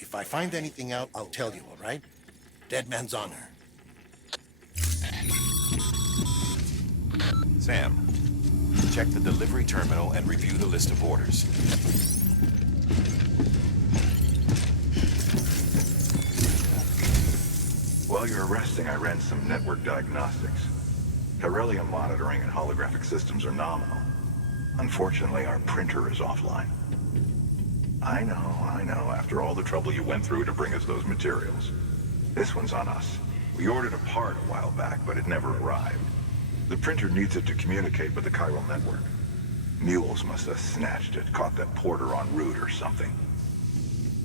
If I find anything out, I'll tell you, all right? Dead man's honor. Sam, check the delivery terminal and review the list of orders. While you're resting, I ran some network diagnostics. Beryllium monitoring and holographic systems are nominal. Unfortunately, our printer is offline. I know, after all the trouble you went through to bring us those materials. This one's on us. We ordered a part a while back, but it never arrived. The printer needs it to communicate with the Chiral Network. Mules must have snatched it, caught that porter en route or something.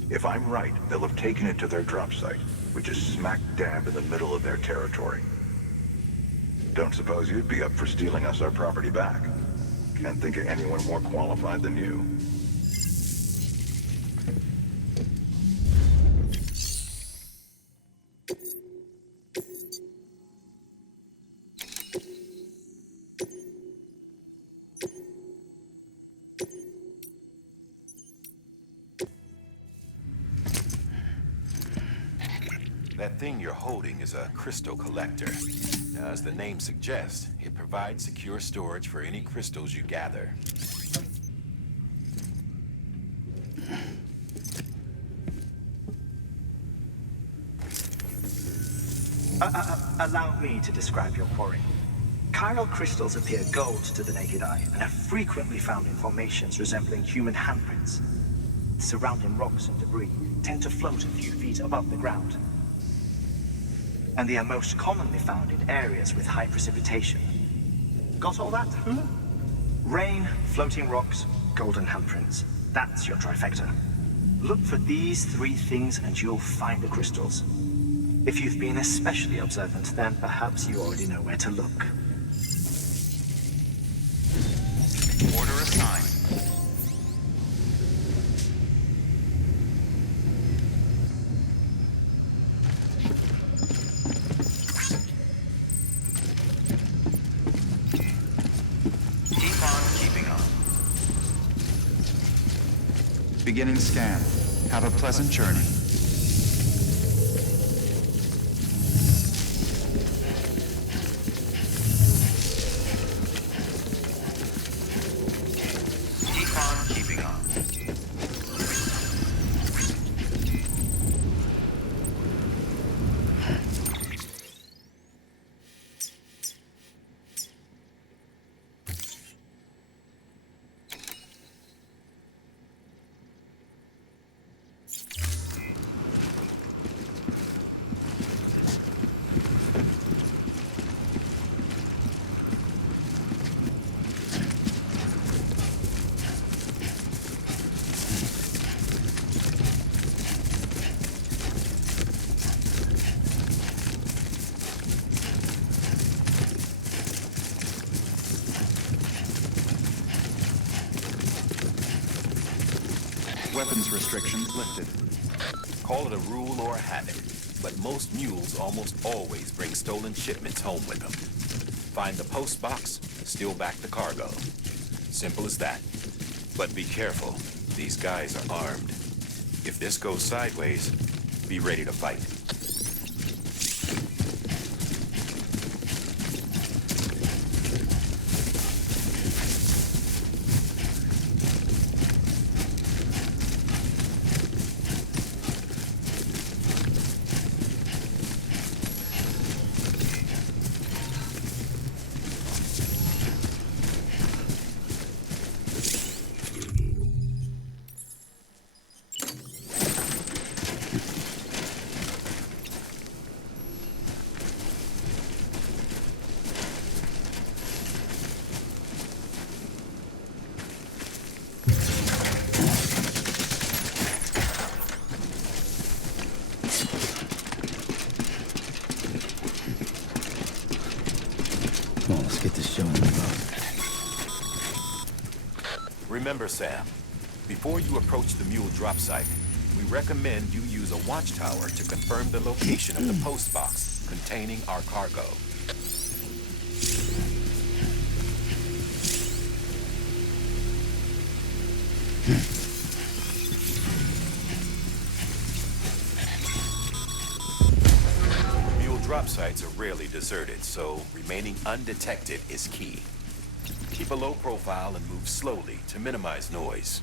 If I'm right, they'll have taken it to their drop site, which is smack dab in the middle of their territory. Don't suppose you'd be up for stealing us our property back? Can't think of anyone more qualified than you. That thing you're holding is a crystal collector. Now, as the name suggests, it provides secure storage for any crystals you gather. Allow me to describe your quarry. Chiral crystals appear gold to the naked eye and are frequently found in formations resembling human handprints. Surrounding rocks and debris tend to float a few feet above the ground. And they are most commonly found in areas with high precipitation. Got all that? Rain, floating rocks, golden handprints. That's your trifecta. Look for these three things and you'll find the crystals. If you've been especially observant, then perhaps you already know where to look. Order assigned. Keep on keeping on. Beginning scan. Have a pleasant journey. Weapons restrictions lifted. Call it a rule or a habit, but most mules almost always bring stolen shipments home with them. Find the post box, steal back the cargo. Simple as that. But be careful, these guys are armed. If this goes sideways, be ready to fight. Remember, Sam, before you approach the mule drop site, we recommend you use a watchtower to confirm the location of the post box containing our cargo. Mule drop sites are rarely deserted, so remaining undetected is key. Keep a low profile and move slowly to minimize noise.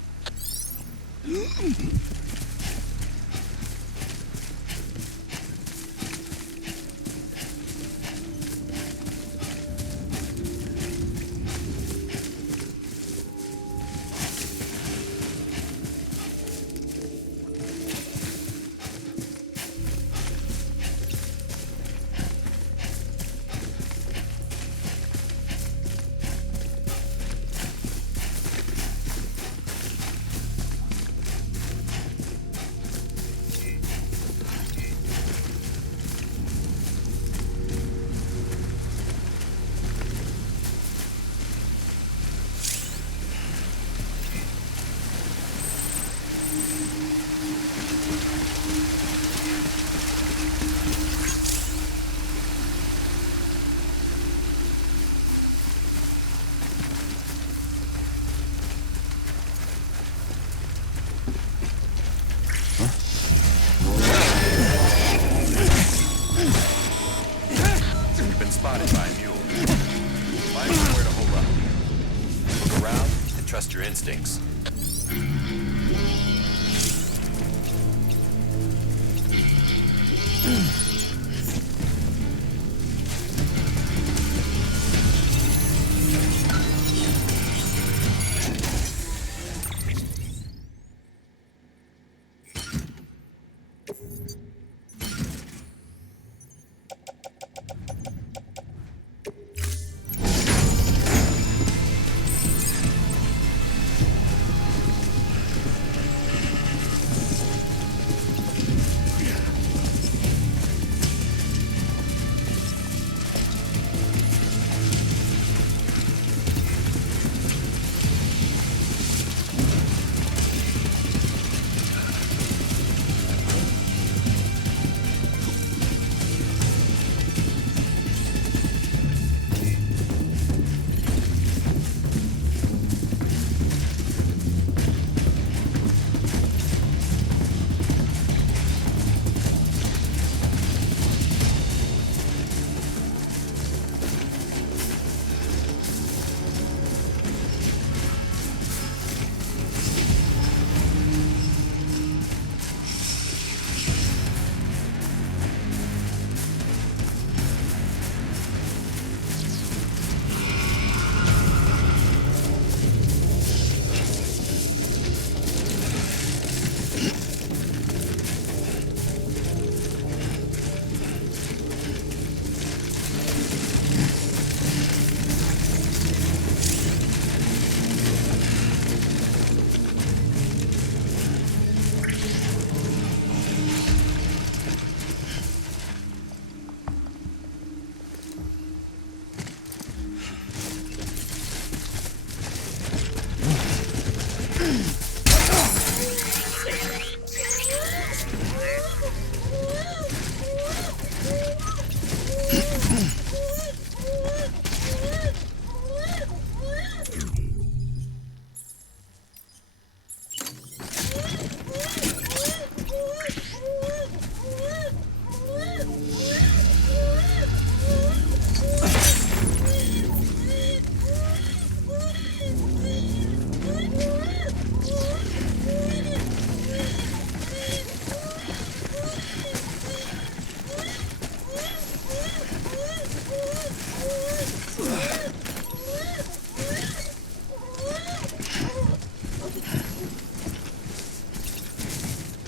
Spotted by a mule. Find somewhere to hold up. Look around and trust your instincts.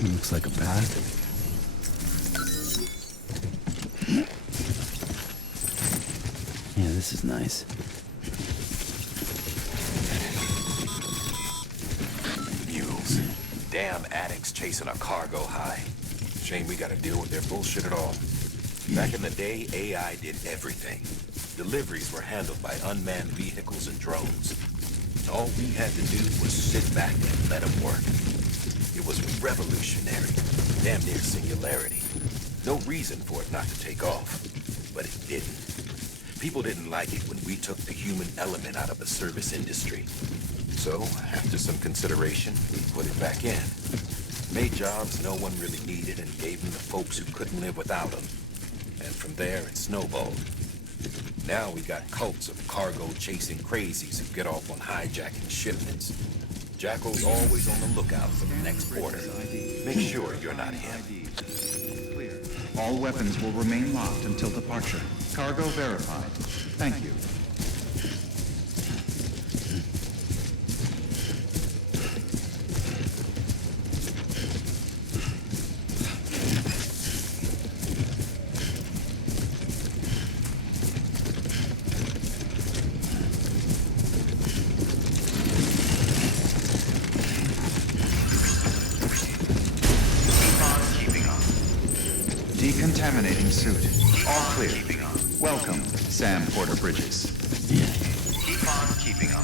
Looks like a path. Yeah, this is nice. Mules. Damn addicts chasing a cargo high. Shame we gotta deal with their bullshit at all. Back in the day, AI did everything. Deliveries were handled by unmanned vehicles and drones. All we had to do was sit back and let them work. It was revolutionary, damn near singularity. No reason for it not to take off, but it didn't. People didn't like it when we took the human element out of the service industry. So, after some consideration, we put it back in. Made jobs no one really needed and gave them to folks who couldn't live without them. And from there, it snowballed. Now we got cults of cargo-chasing crazies who get off on hijacking shipments. Jackal's always on the lookout for the next order. Make sure you're not him. Clear. All weapons will remain locked until departure. Cargo verified. Thank you. Decontaminating suit. All clear. Welcome, Sam Porter Bridges. Keep on keeping on.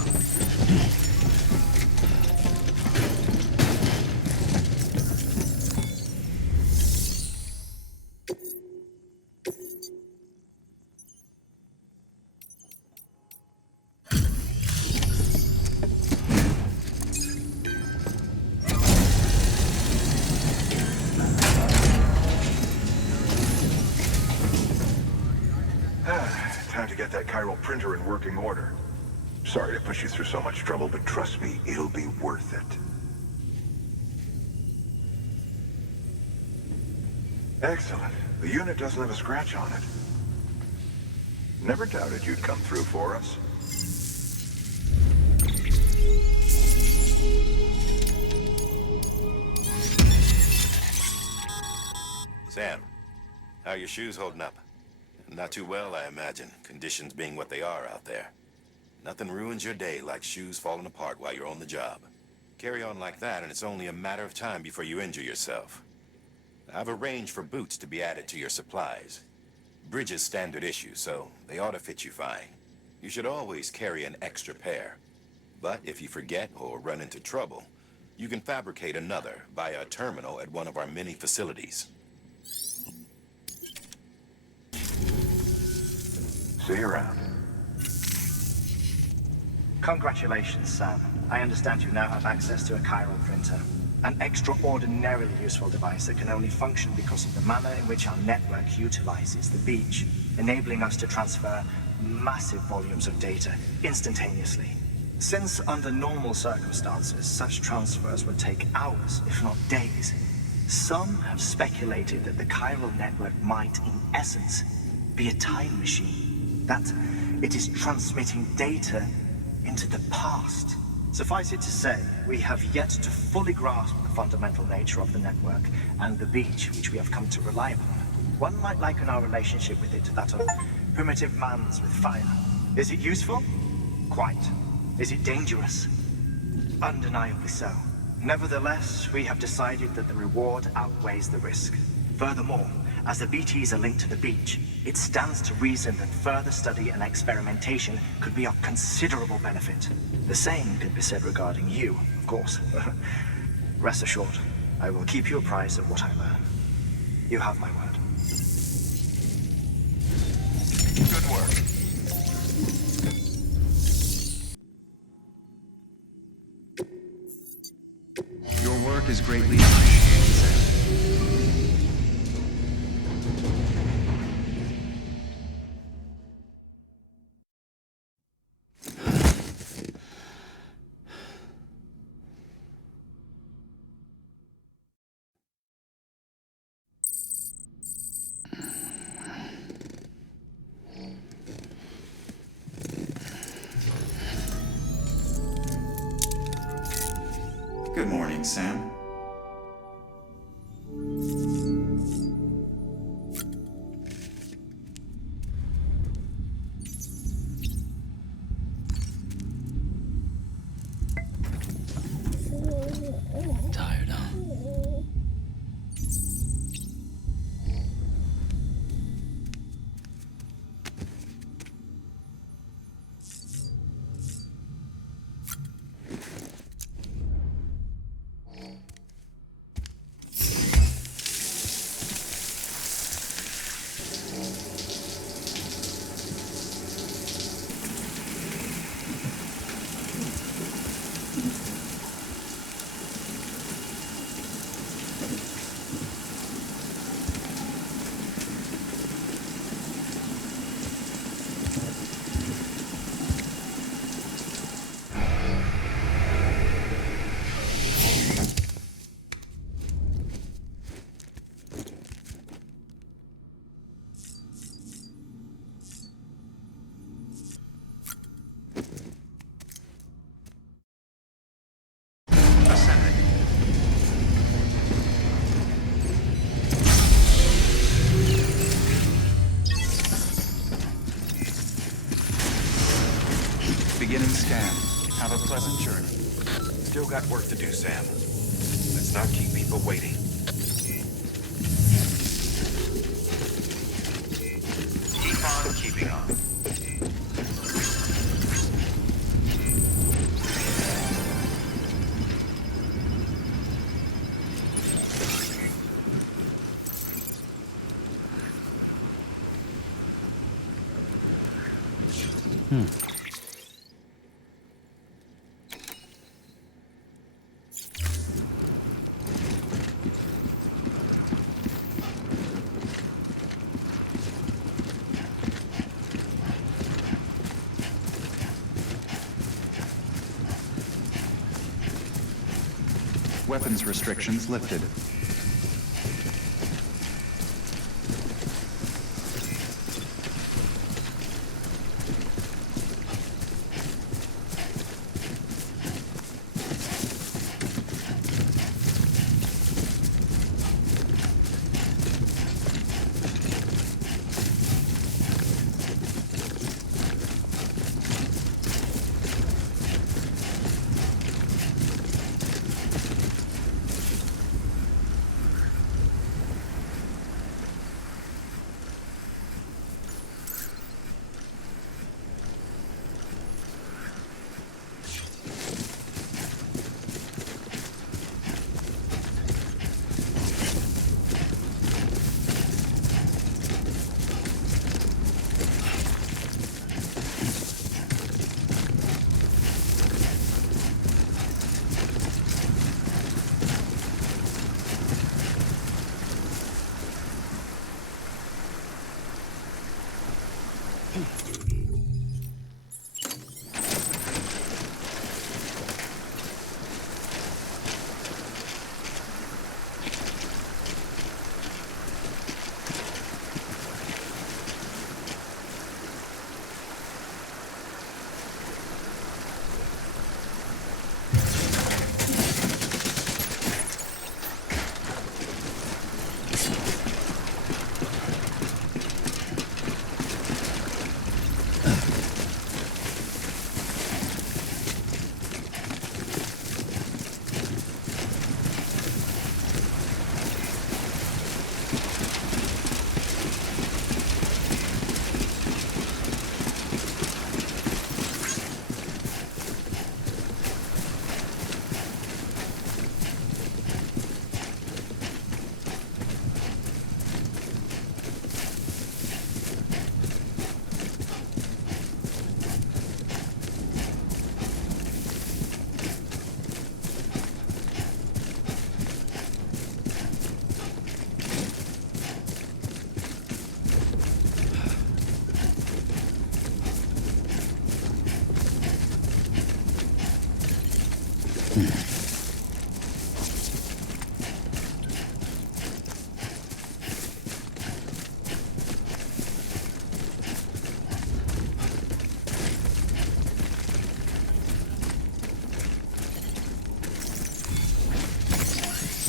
Time to get that chiral printer in working order. Sorry to push you through so much trouble, but trust me, it'll be worth it. Excellent. The unit doesn't have a scratch on it. Never doubted you'd come through for us. Sam, how are your shoes holding up? Not too well, I imagine, conditions being what they are out there. Nothing ruins your day like shoes falling apart while you're on the job. Carry on like that, and it's only a matter of time before you injure yourself. I've arranged for boots to be added to your supplies. Bridges standard issue, so they ought to fit you fine. You should always carry an extra pair. But if you forget or run into trouble, you can fabricate another via a terminal at one of our many facilities. See you around. Congratulations, Sam. I understand you now have access to a chiral printer. An extraordinarily useful device that can only function because of the manner in which our network utilizes the beach, enabling us to transfer massive volumes of data instantaneously. Since under normal circumstances, such transfers would take hours, if not days, some have speculated that the chiral network might, in essence, be a time machine. That it is transmitting data into the past. Suffice it to say, we have yet to fully grasp the fundamental nature of the network and the beach which we have come to rely upon. One might liken our relationship with it to that of primitive man's with fire. Is it useful? Quite. Is it dangerous? Undeniably so. Nevertheless, we have decided that the reward outweighs the risk. Furthermore, as the BTs are linked to the beach, it stands to reason that further study and experimentation could be of considerable benefit. The same could be said regarding you, of course. Rest assured, I will keep you apprised of what I learn. You have my word. Good work. Your work is greatly appreciated, Sam. Good morning, Sam. Tired, huh? scan. Have a pleasant journey. Still got work to do, Sam. Let's not keep people waiting. Keep on keeping on. Weapons restrictions lifted.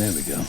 There we go.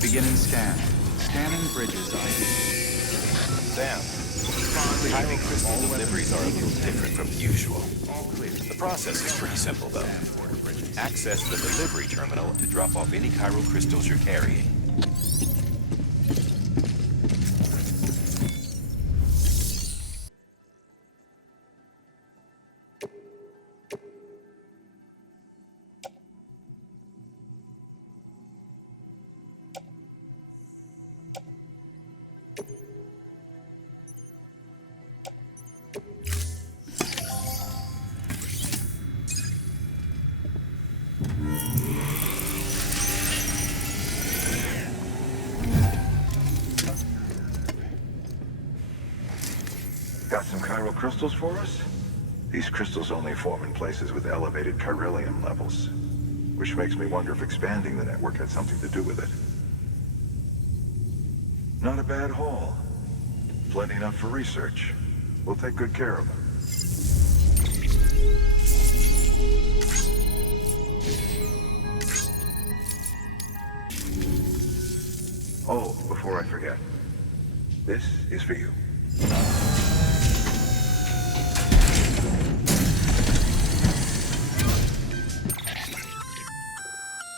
Beginning scan. Scanning bridges ID. Sam, Chiral crystal deliveries are a little different from the usual. The process is pretty simple, though. Access the delivery terminal to drop off any chiral crystals you're carrying. Got some chiral crystals for us? These crystals only form in places with elevated chiralium levels, which makes me wonder if expanding the network had something to do with it. Not a bad haul. Plenty enough for research. We'll take good care of them. Oh, before I forget, this is for you.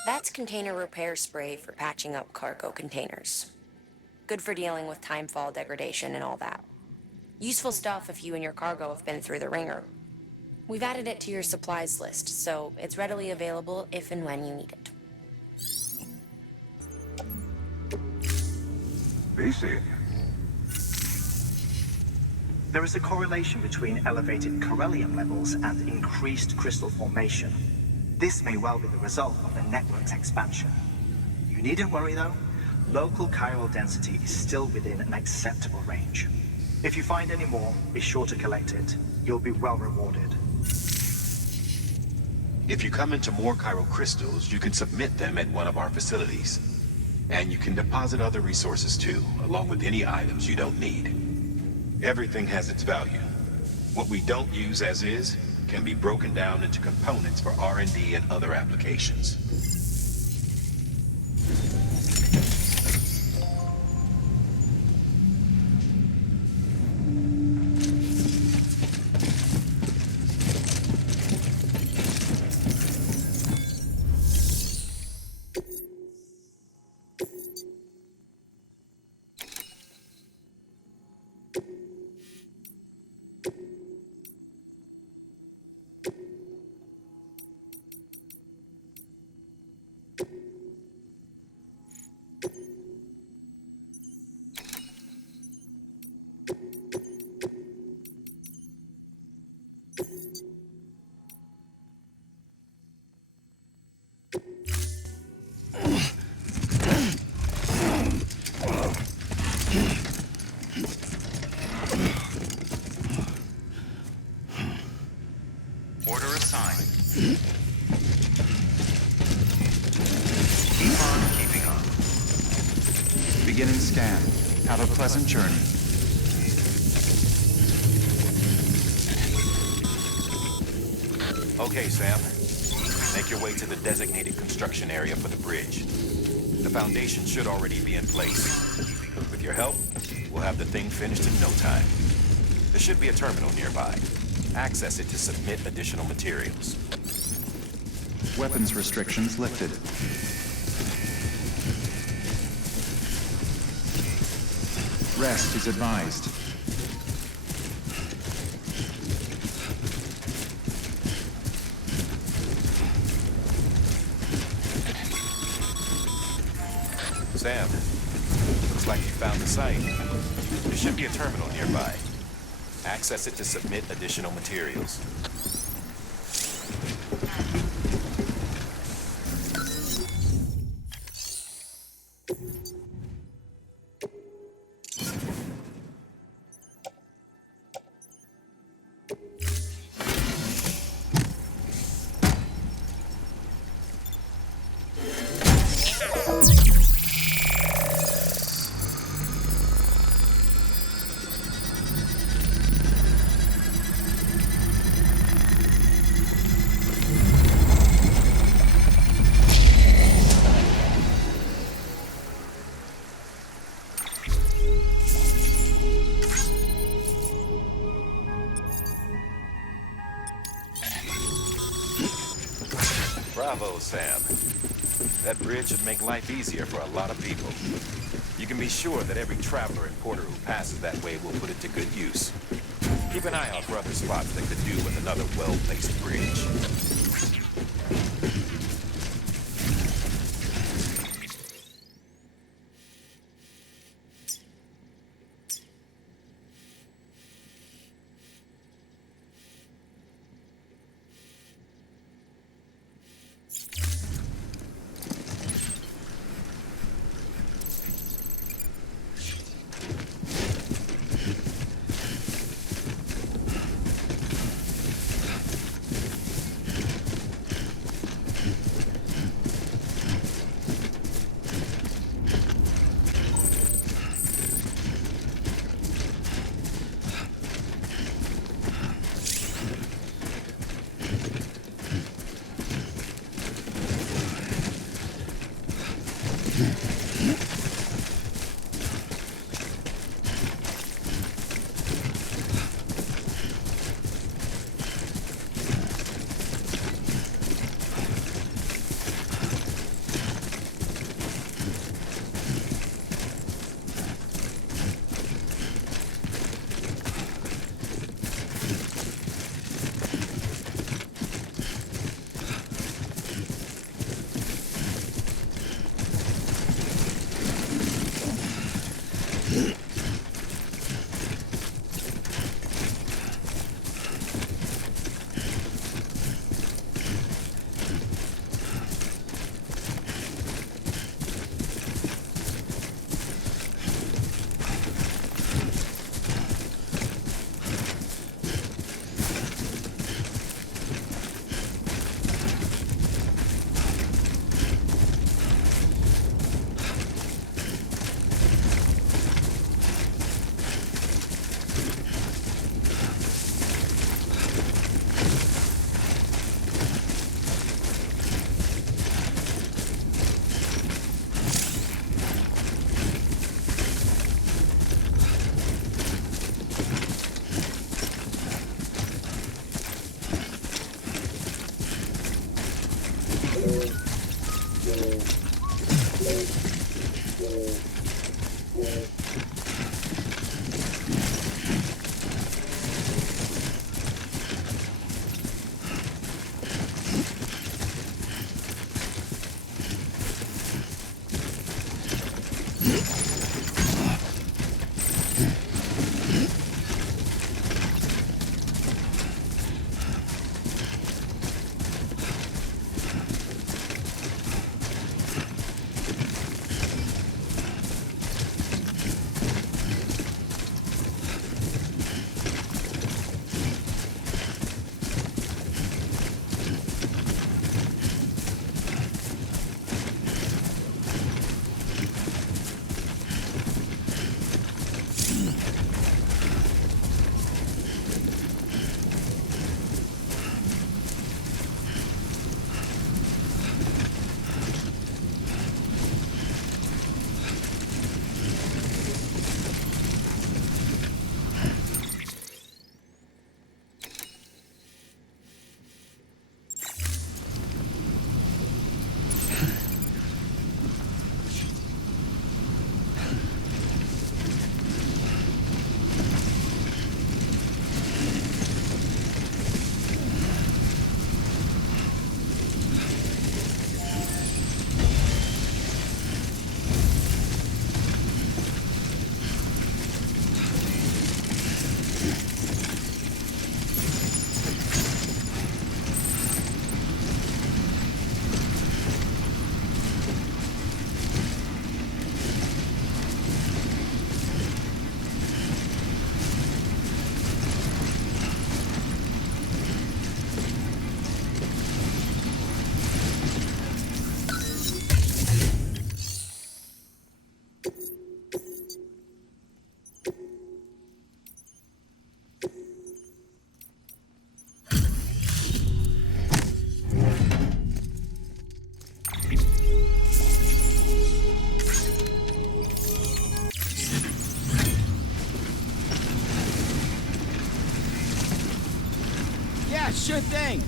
That's container repair spray for patching up cargo containers. Good for dealing with timefall degradation and all that. Useful stuff if you and your cargo have been through the ringer. We've added it to your supplies list, so it's readily available if and when you need it. Be seeing you. There is a correlation between elevated chiralium levels and increased crystal formation. This may well be the result of the network's expansion. You needn't worry though. Local chiral density is still within an acceptable range. If you find any more, be sure to collect it. You'll be well rewarded. If you come into more chiral crystals, you can submit them at one of our facilities. And you can deposit other resources too, along with any items you don't need. Everything has its value. What we don't use as is can be broken down into components for R&D and other applications. Order assigned. Keep on keeping on. Beginning scan. Have a pleasant journey. Okay, Sam. Make your way to the designated construction area for the bridge. The foundation should already be in place. With your help, we'll have the thing finished in no time. There should be a terminal nearby. Access it to submit additional materials. Weapons restrictions lifted. Rest is advised. Sam, looks like you found the site. There should be a terminal nearby. Access it to submit additional materials. Bravo, Sam. That bridge should make life easier for a lot of people. You can be sure that every traveler and porter who passes that way will put it to good use. Keep an eye out for other spots that could do with another well-placed bridge. Sure thing.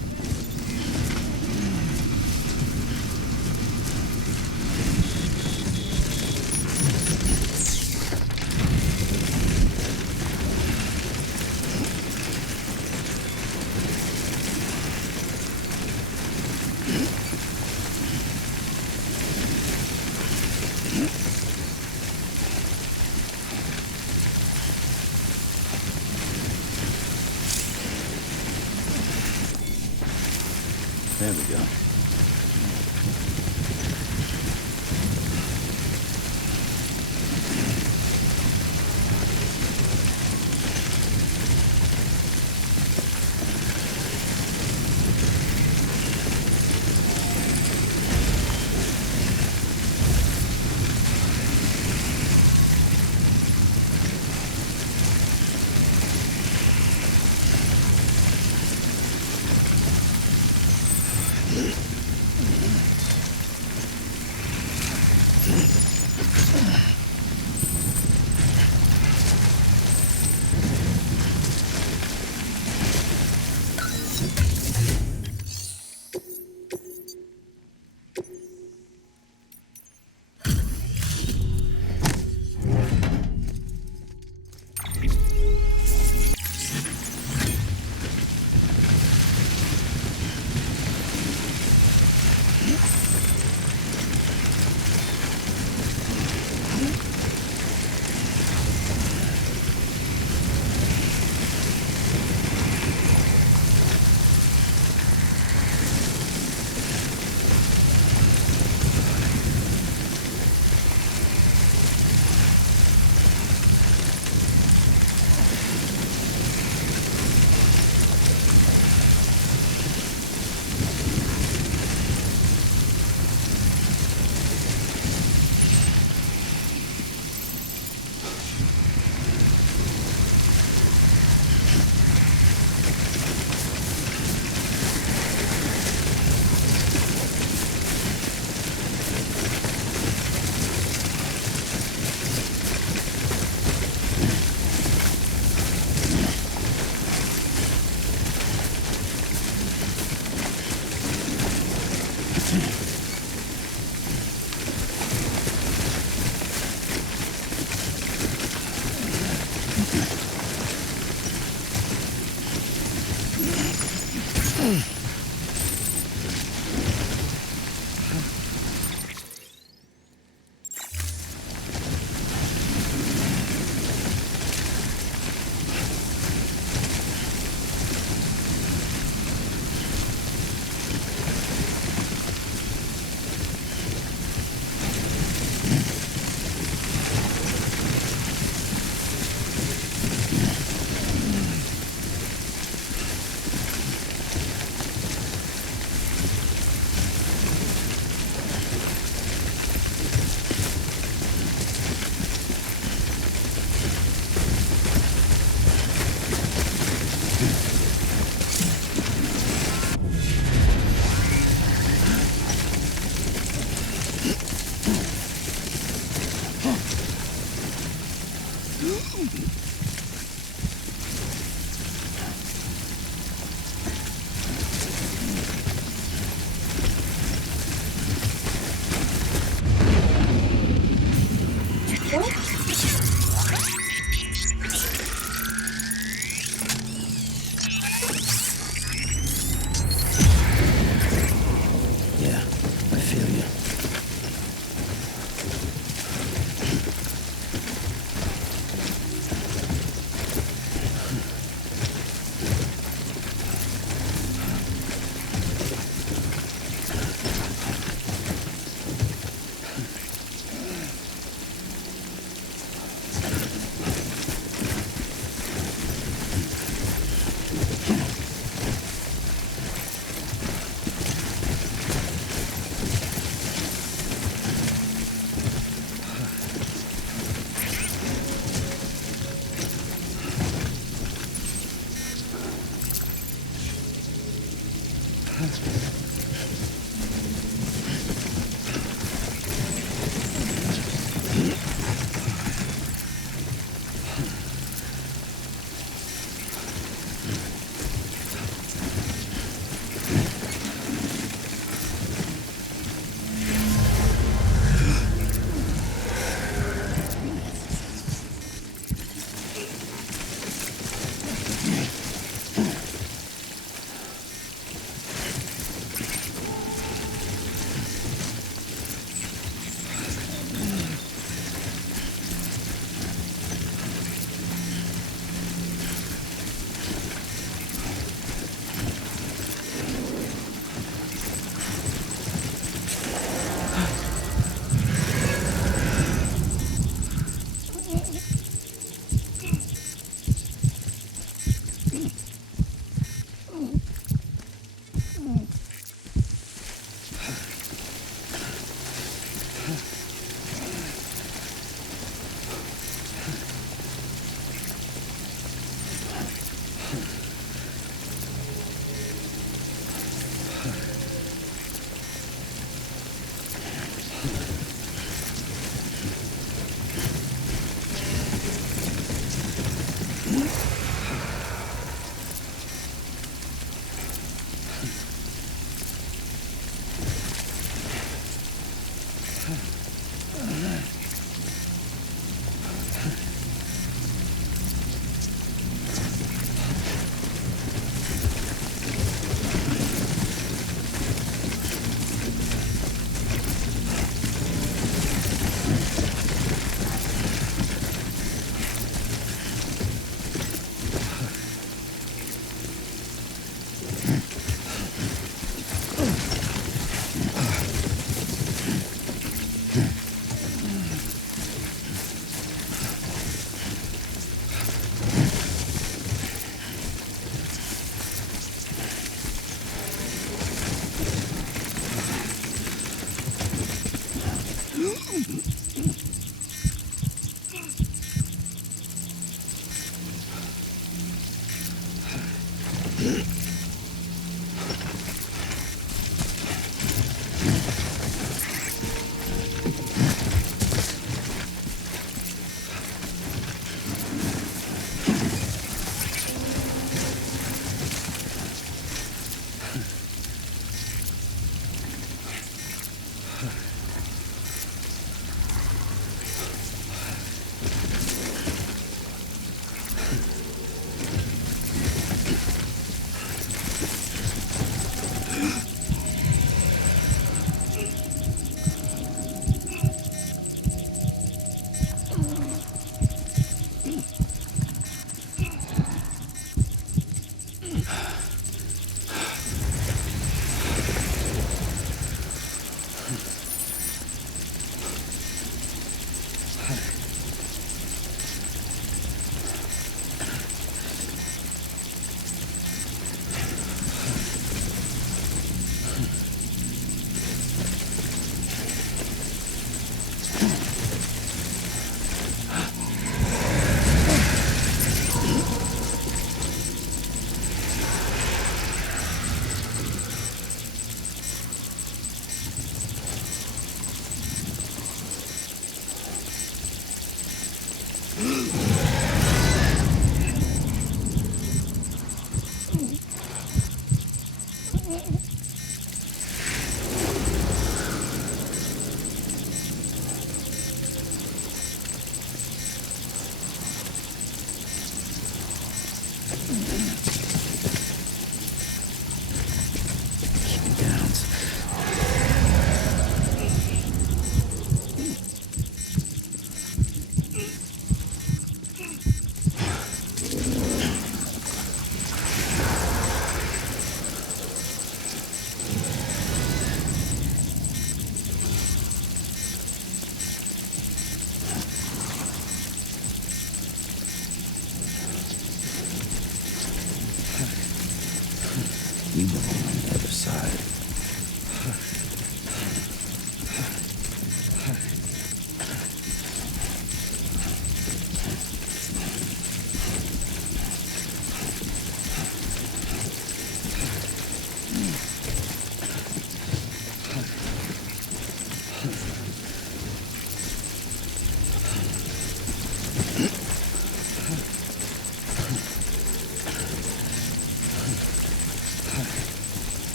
There we go.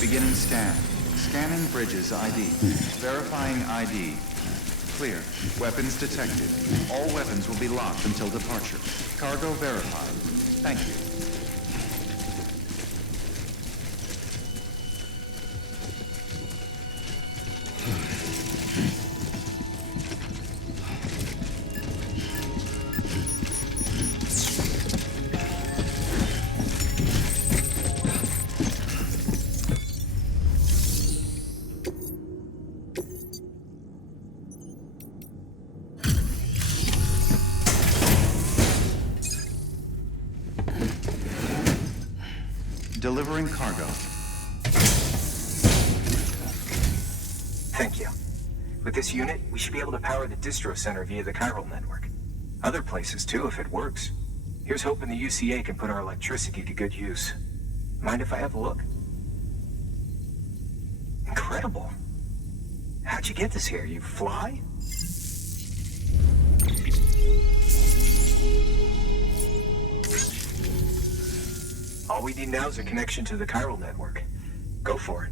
Beginning scan. Scanning bridges ID. Verifying ID. Clear. Weapons detected. All weapons will be locked until departure. Cargo verified. Thank you. Delivering cargo. Thank you. With this unit, we should be able to power the distro center via the Chiral Network. Other places too, if it works. Here's hoping the UCA can put our electricity to good use. Mind if I have a look? Incredible. How'd you get this here? You fly? All we need now is a connection to the Chiral Network. Go for it.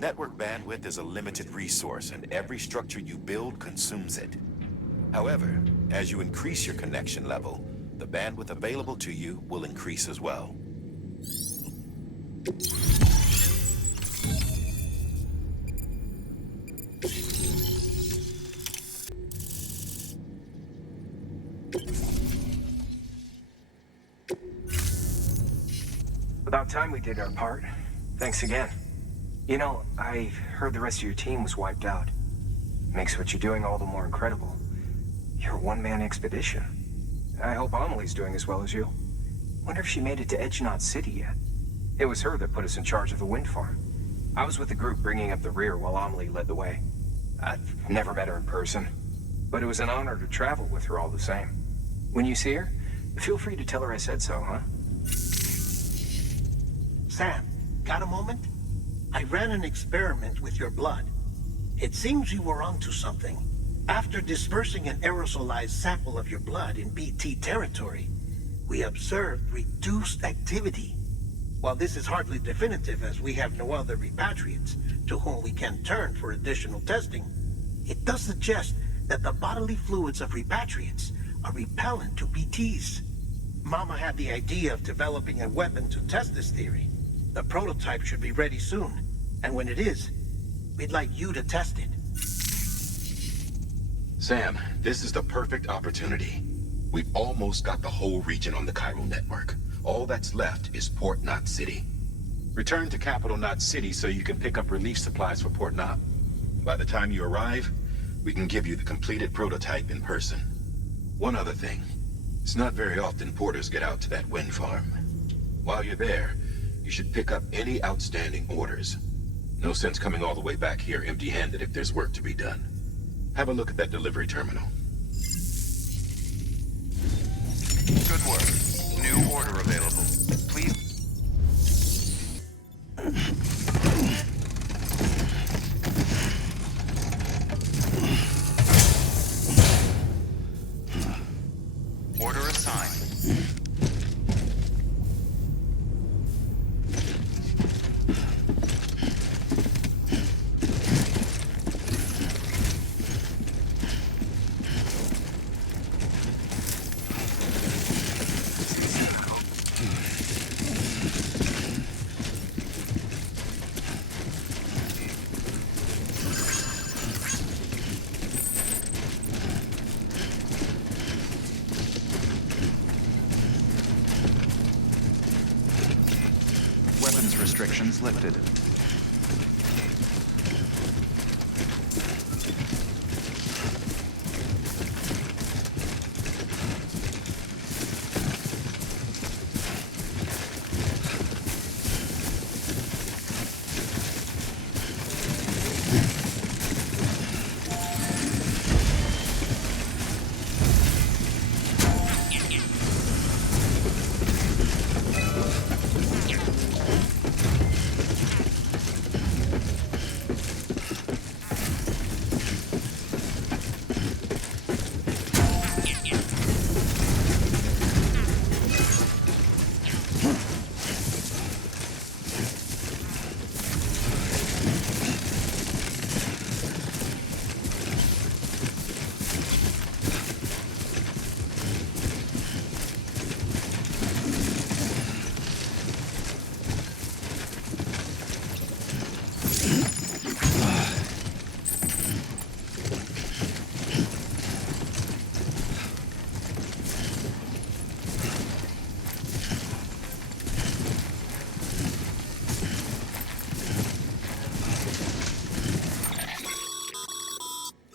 Network bandwidth is a limited resource, and every structure you build consumes it. However, as you increase your connection level, the bandwidth available to you will increase as well. About time we did our part. Thanks again. You know, I heard the rest of your team was wiped out. Makes what you're doing all the more incredible. You're a one-man expedition. I hope Amelie's doing as well as you. Wonder if she made it to Edgenot City yet. It was her that put us in charge of the wind farm. I was with the group bringing up the rear while Amelie led the way. I've never met her in person, but it was an honor to travel with her all the same. When you see her, feel free to tell her I said so, huh? Sam, got a moment? I ran an experiment with your blood. It seems you were onto something. After dispersing an aerosolized sample of your blood in BT territory, we observed reduced activity. While this is hardly definitive as we have no other repatriates to whom we can turn for additional testing, it does suggest that the bodily fluids of repatriates are repellent to BTs. Mama had the idea of developing a weapon to test this theory. The prototype should be ready soon, and when it is, we'd like you to test it. Sam, this is the perfect opportunity. We've almost got the whole region on the Chiral Network. All that's left is Port Knot City. Return to Capital Knot City so you can pick up relief supplies for Port Knot. By the time you arrive, we can give you the completed prototype in person. One other thing. It's not very often porters get out to that wind farm. While you're there, you should pick up any outstanding orders. No sense coming all the way back here empty-handed if there's work to be done. Have a look at that delivery terminal. Good work. New order available. Please. Order assigned. Restrictions lifted.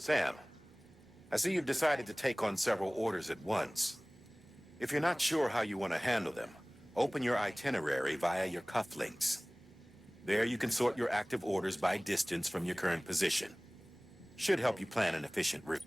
Sam, I see you've decided to take on several orders at once. If you're not sure how you want to handle them, open your itinerary via your cufflinks. There you can sort your active orders by distance from your current position. Should help you plan an efficient route.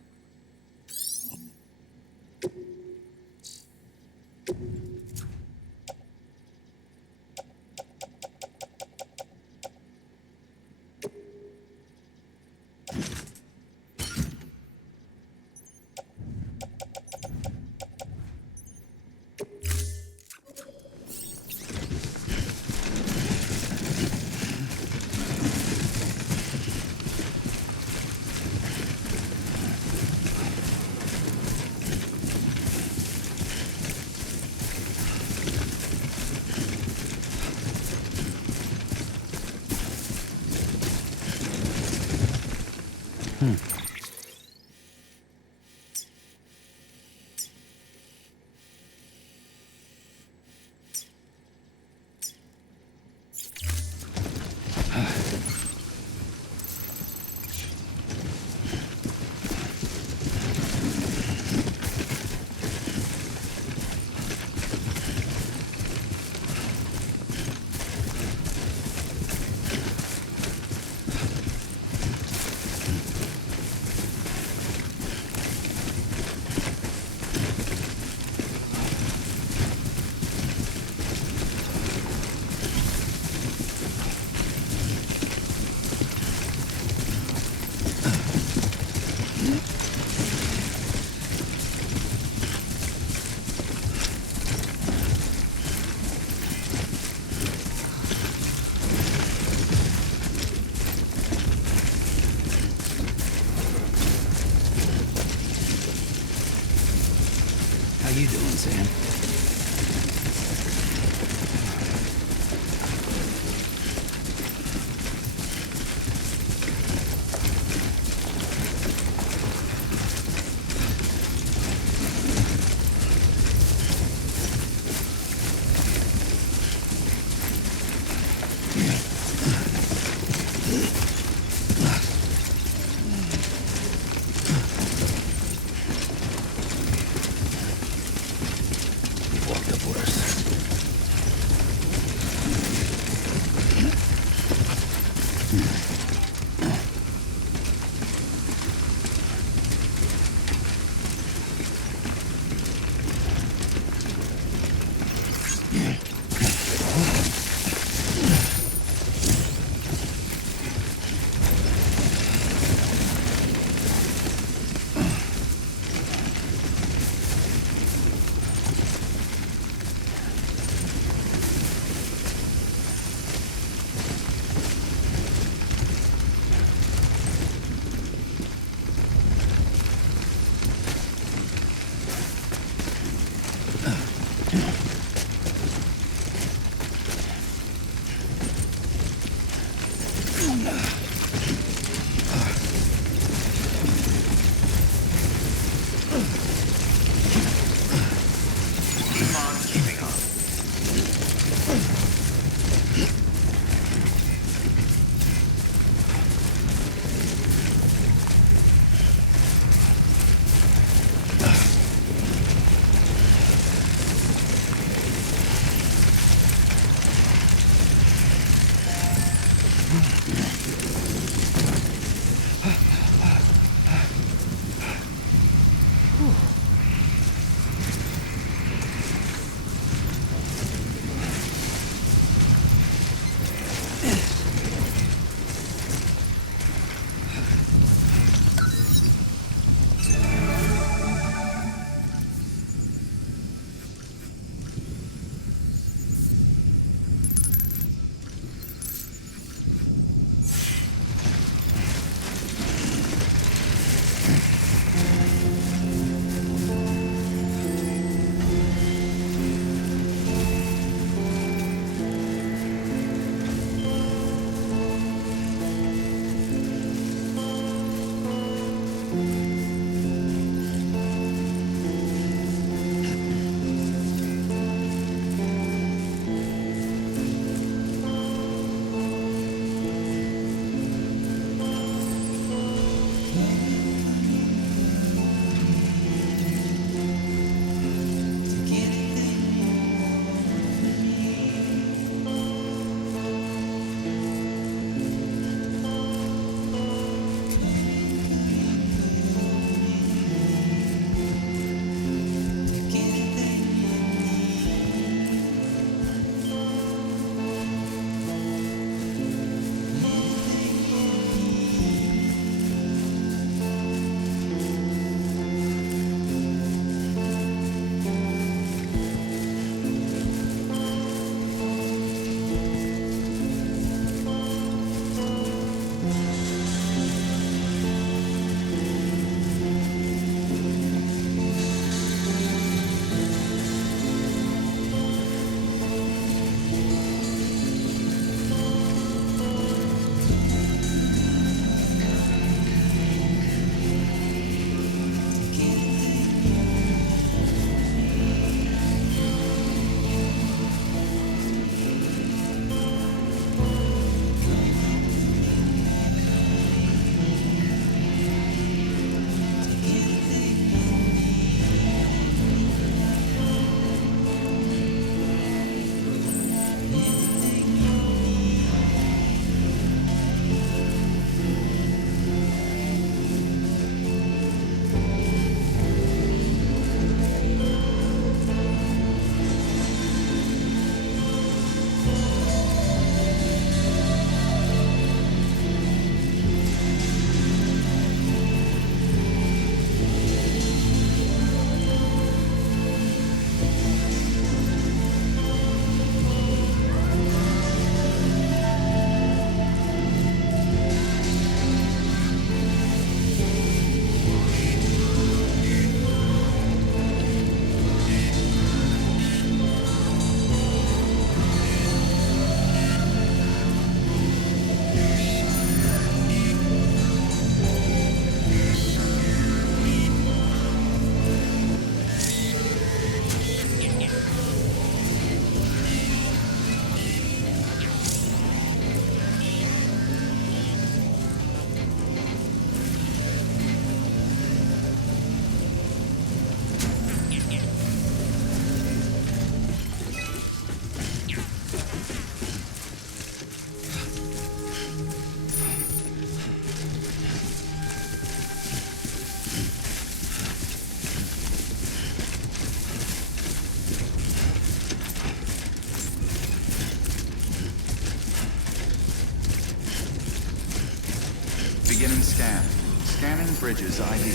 Beginning scan. Scanning bridges ID.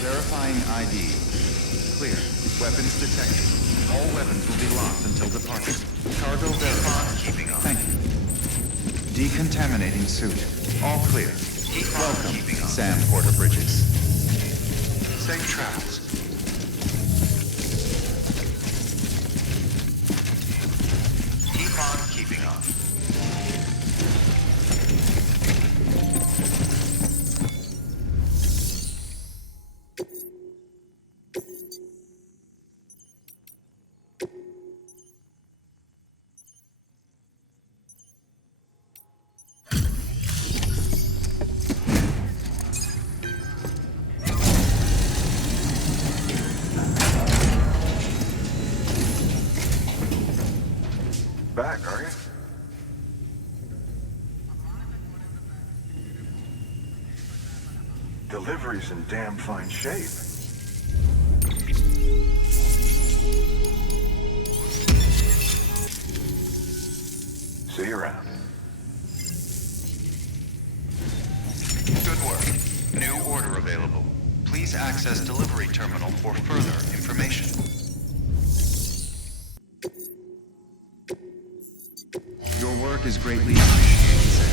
Verifying ID. Clear. Weapons detected. All weapons will be locked until departure. Cargo verified. Keeping on. Thank you. Decontaminating suit. All clear. Welcome, Sand Porter Bridges. Safe travels. Keep on keeping on. Back, are you? Delivery's in damn fine shape. See you around. Good work. New order available. Please access delivery terminal for further information. Your work is greatly appreciated, sir.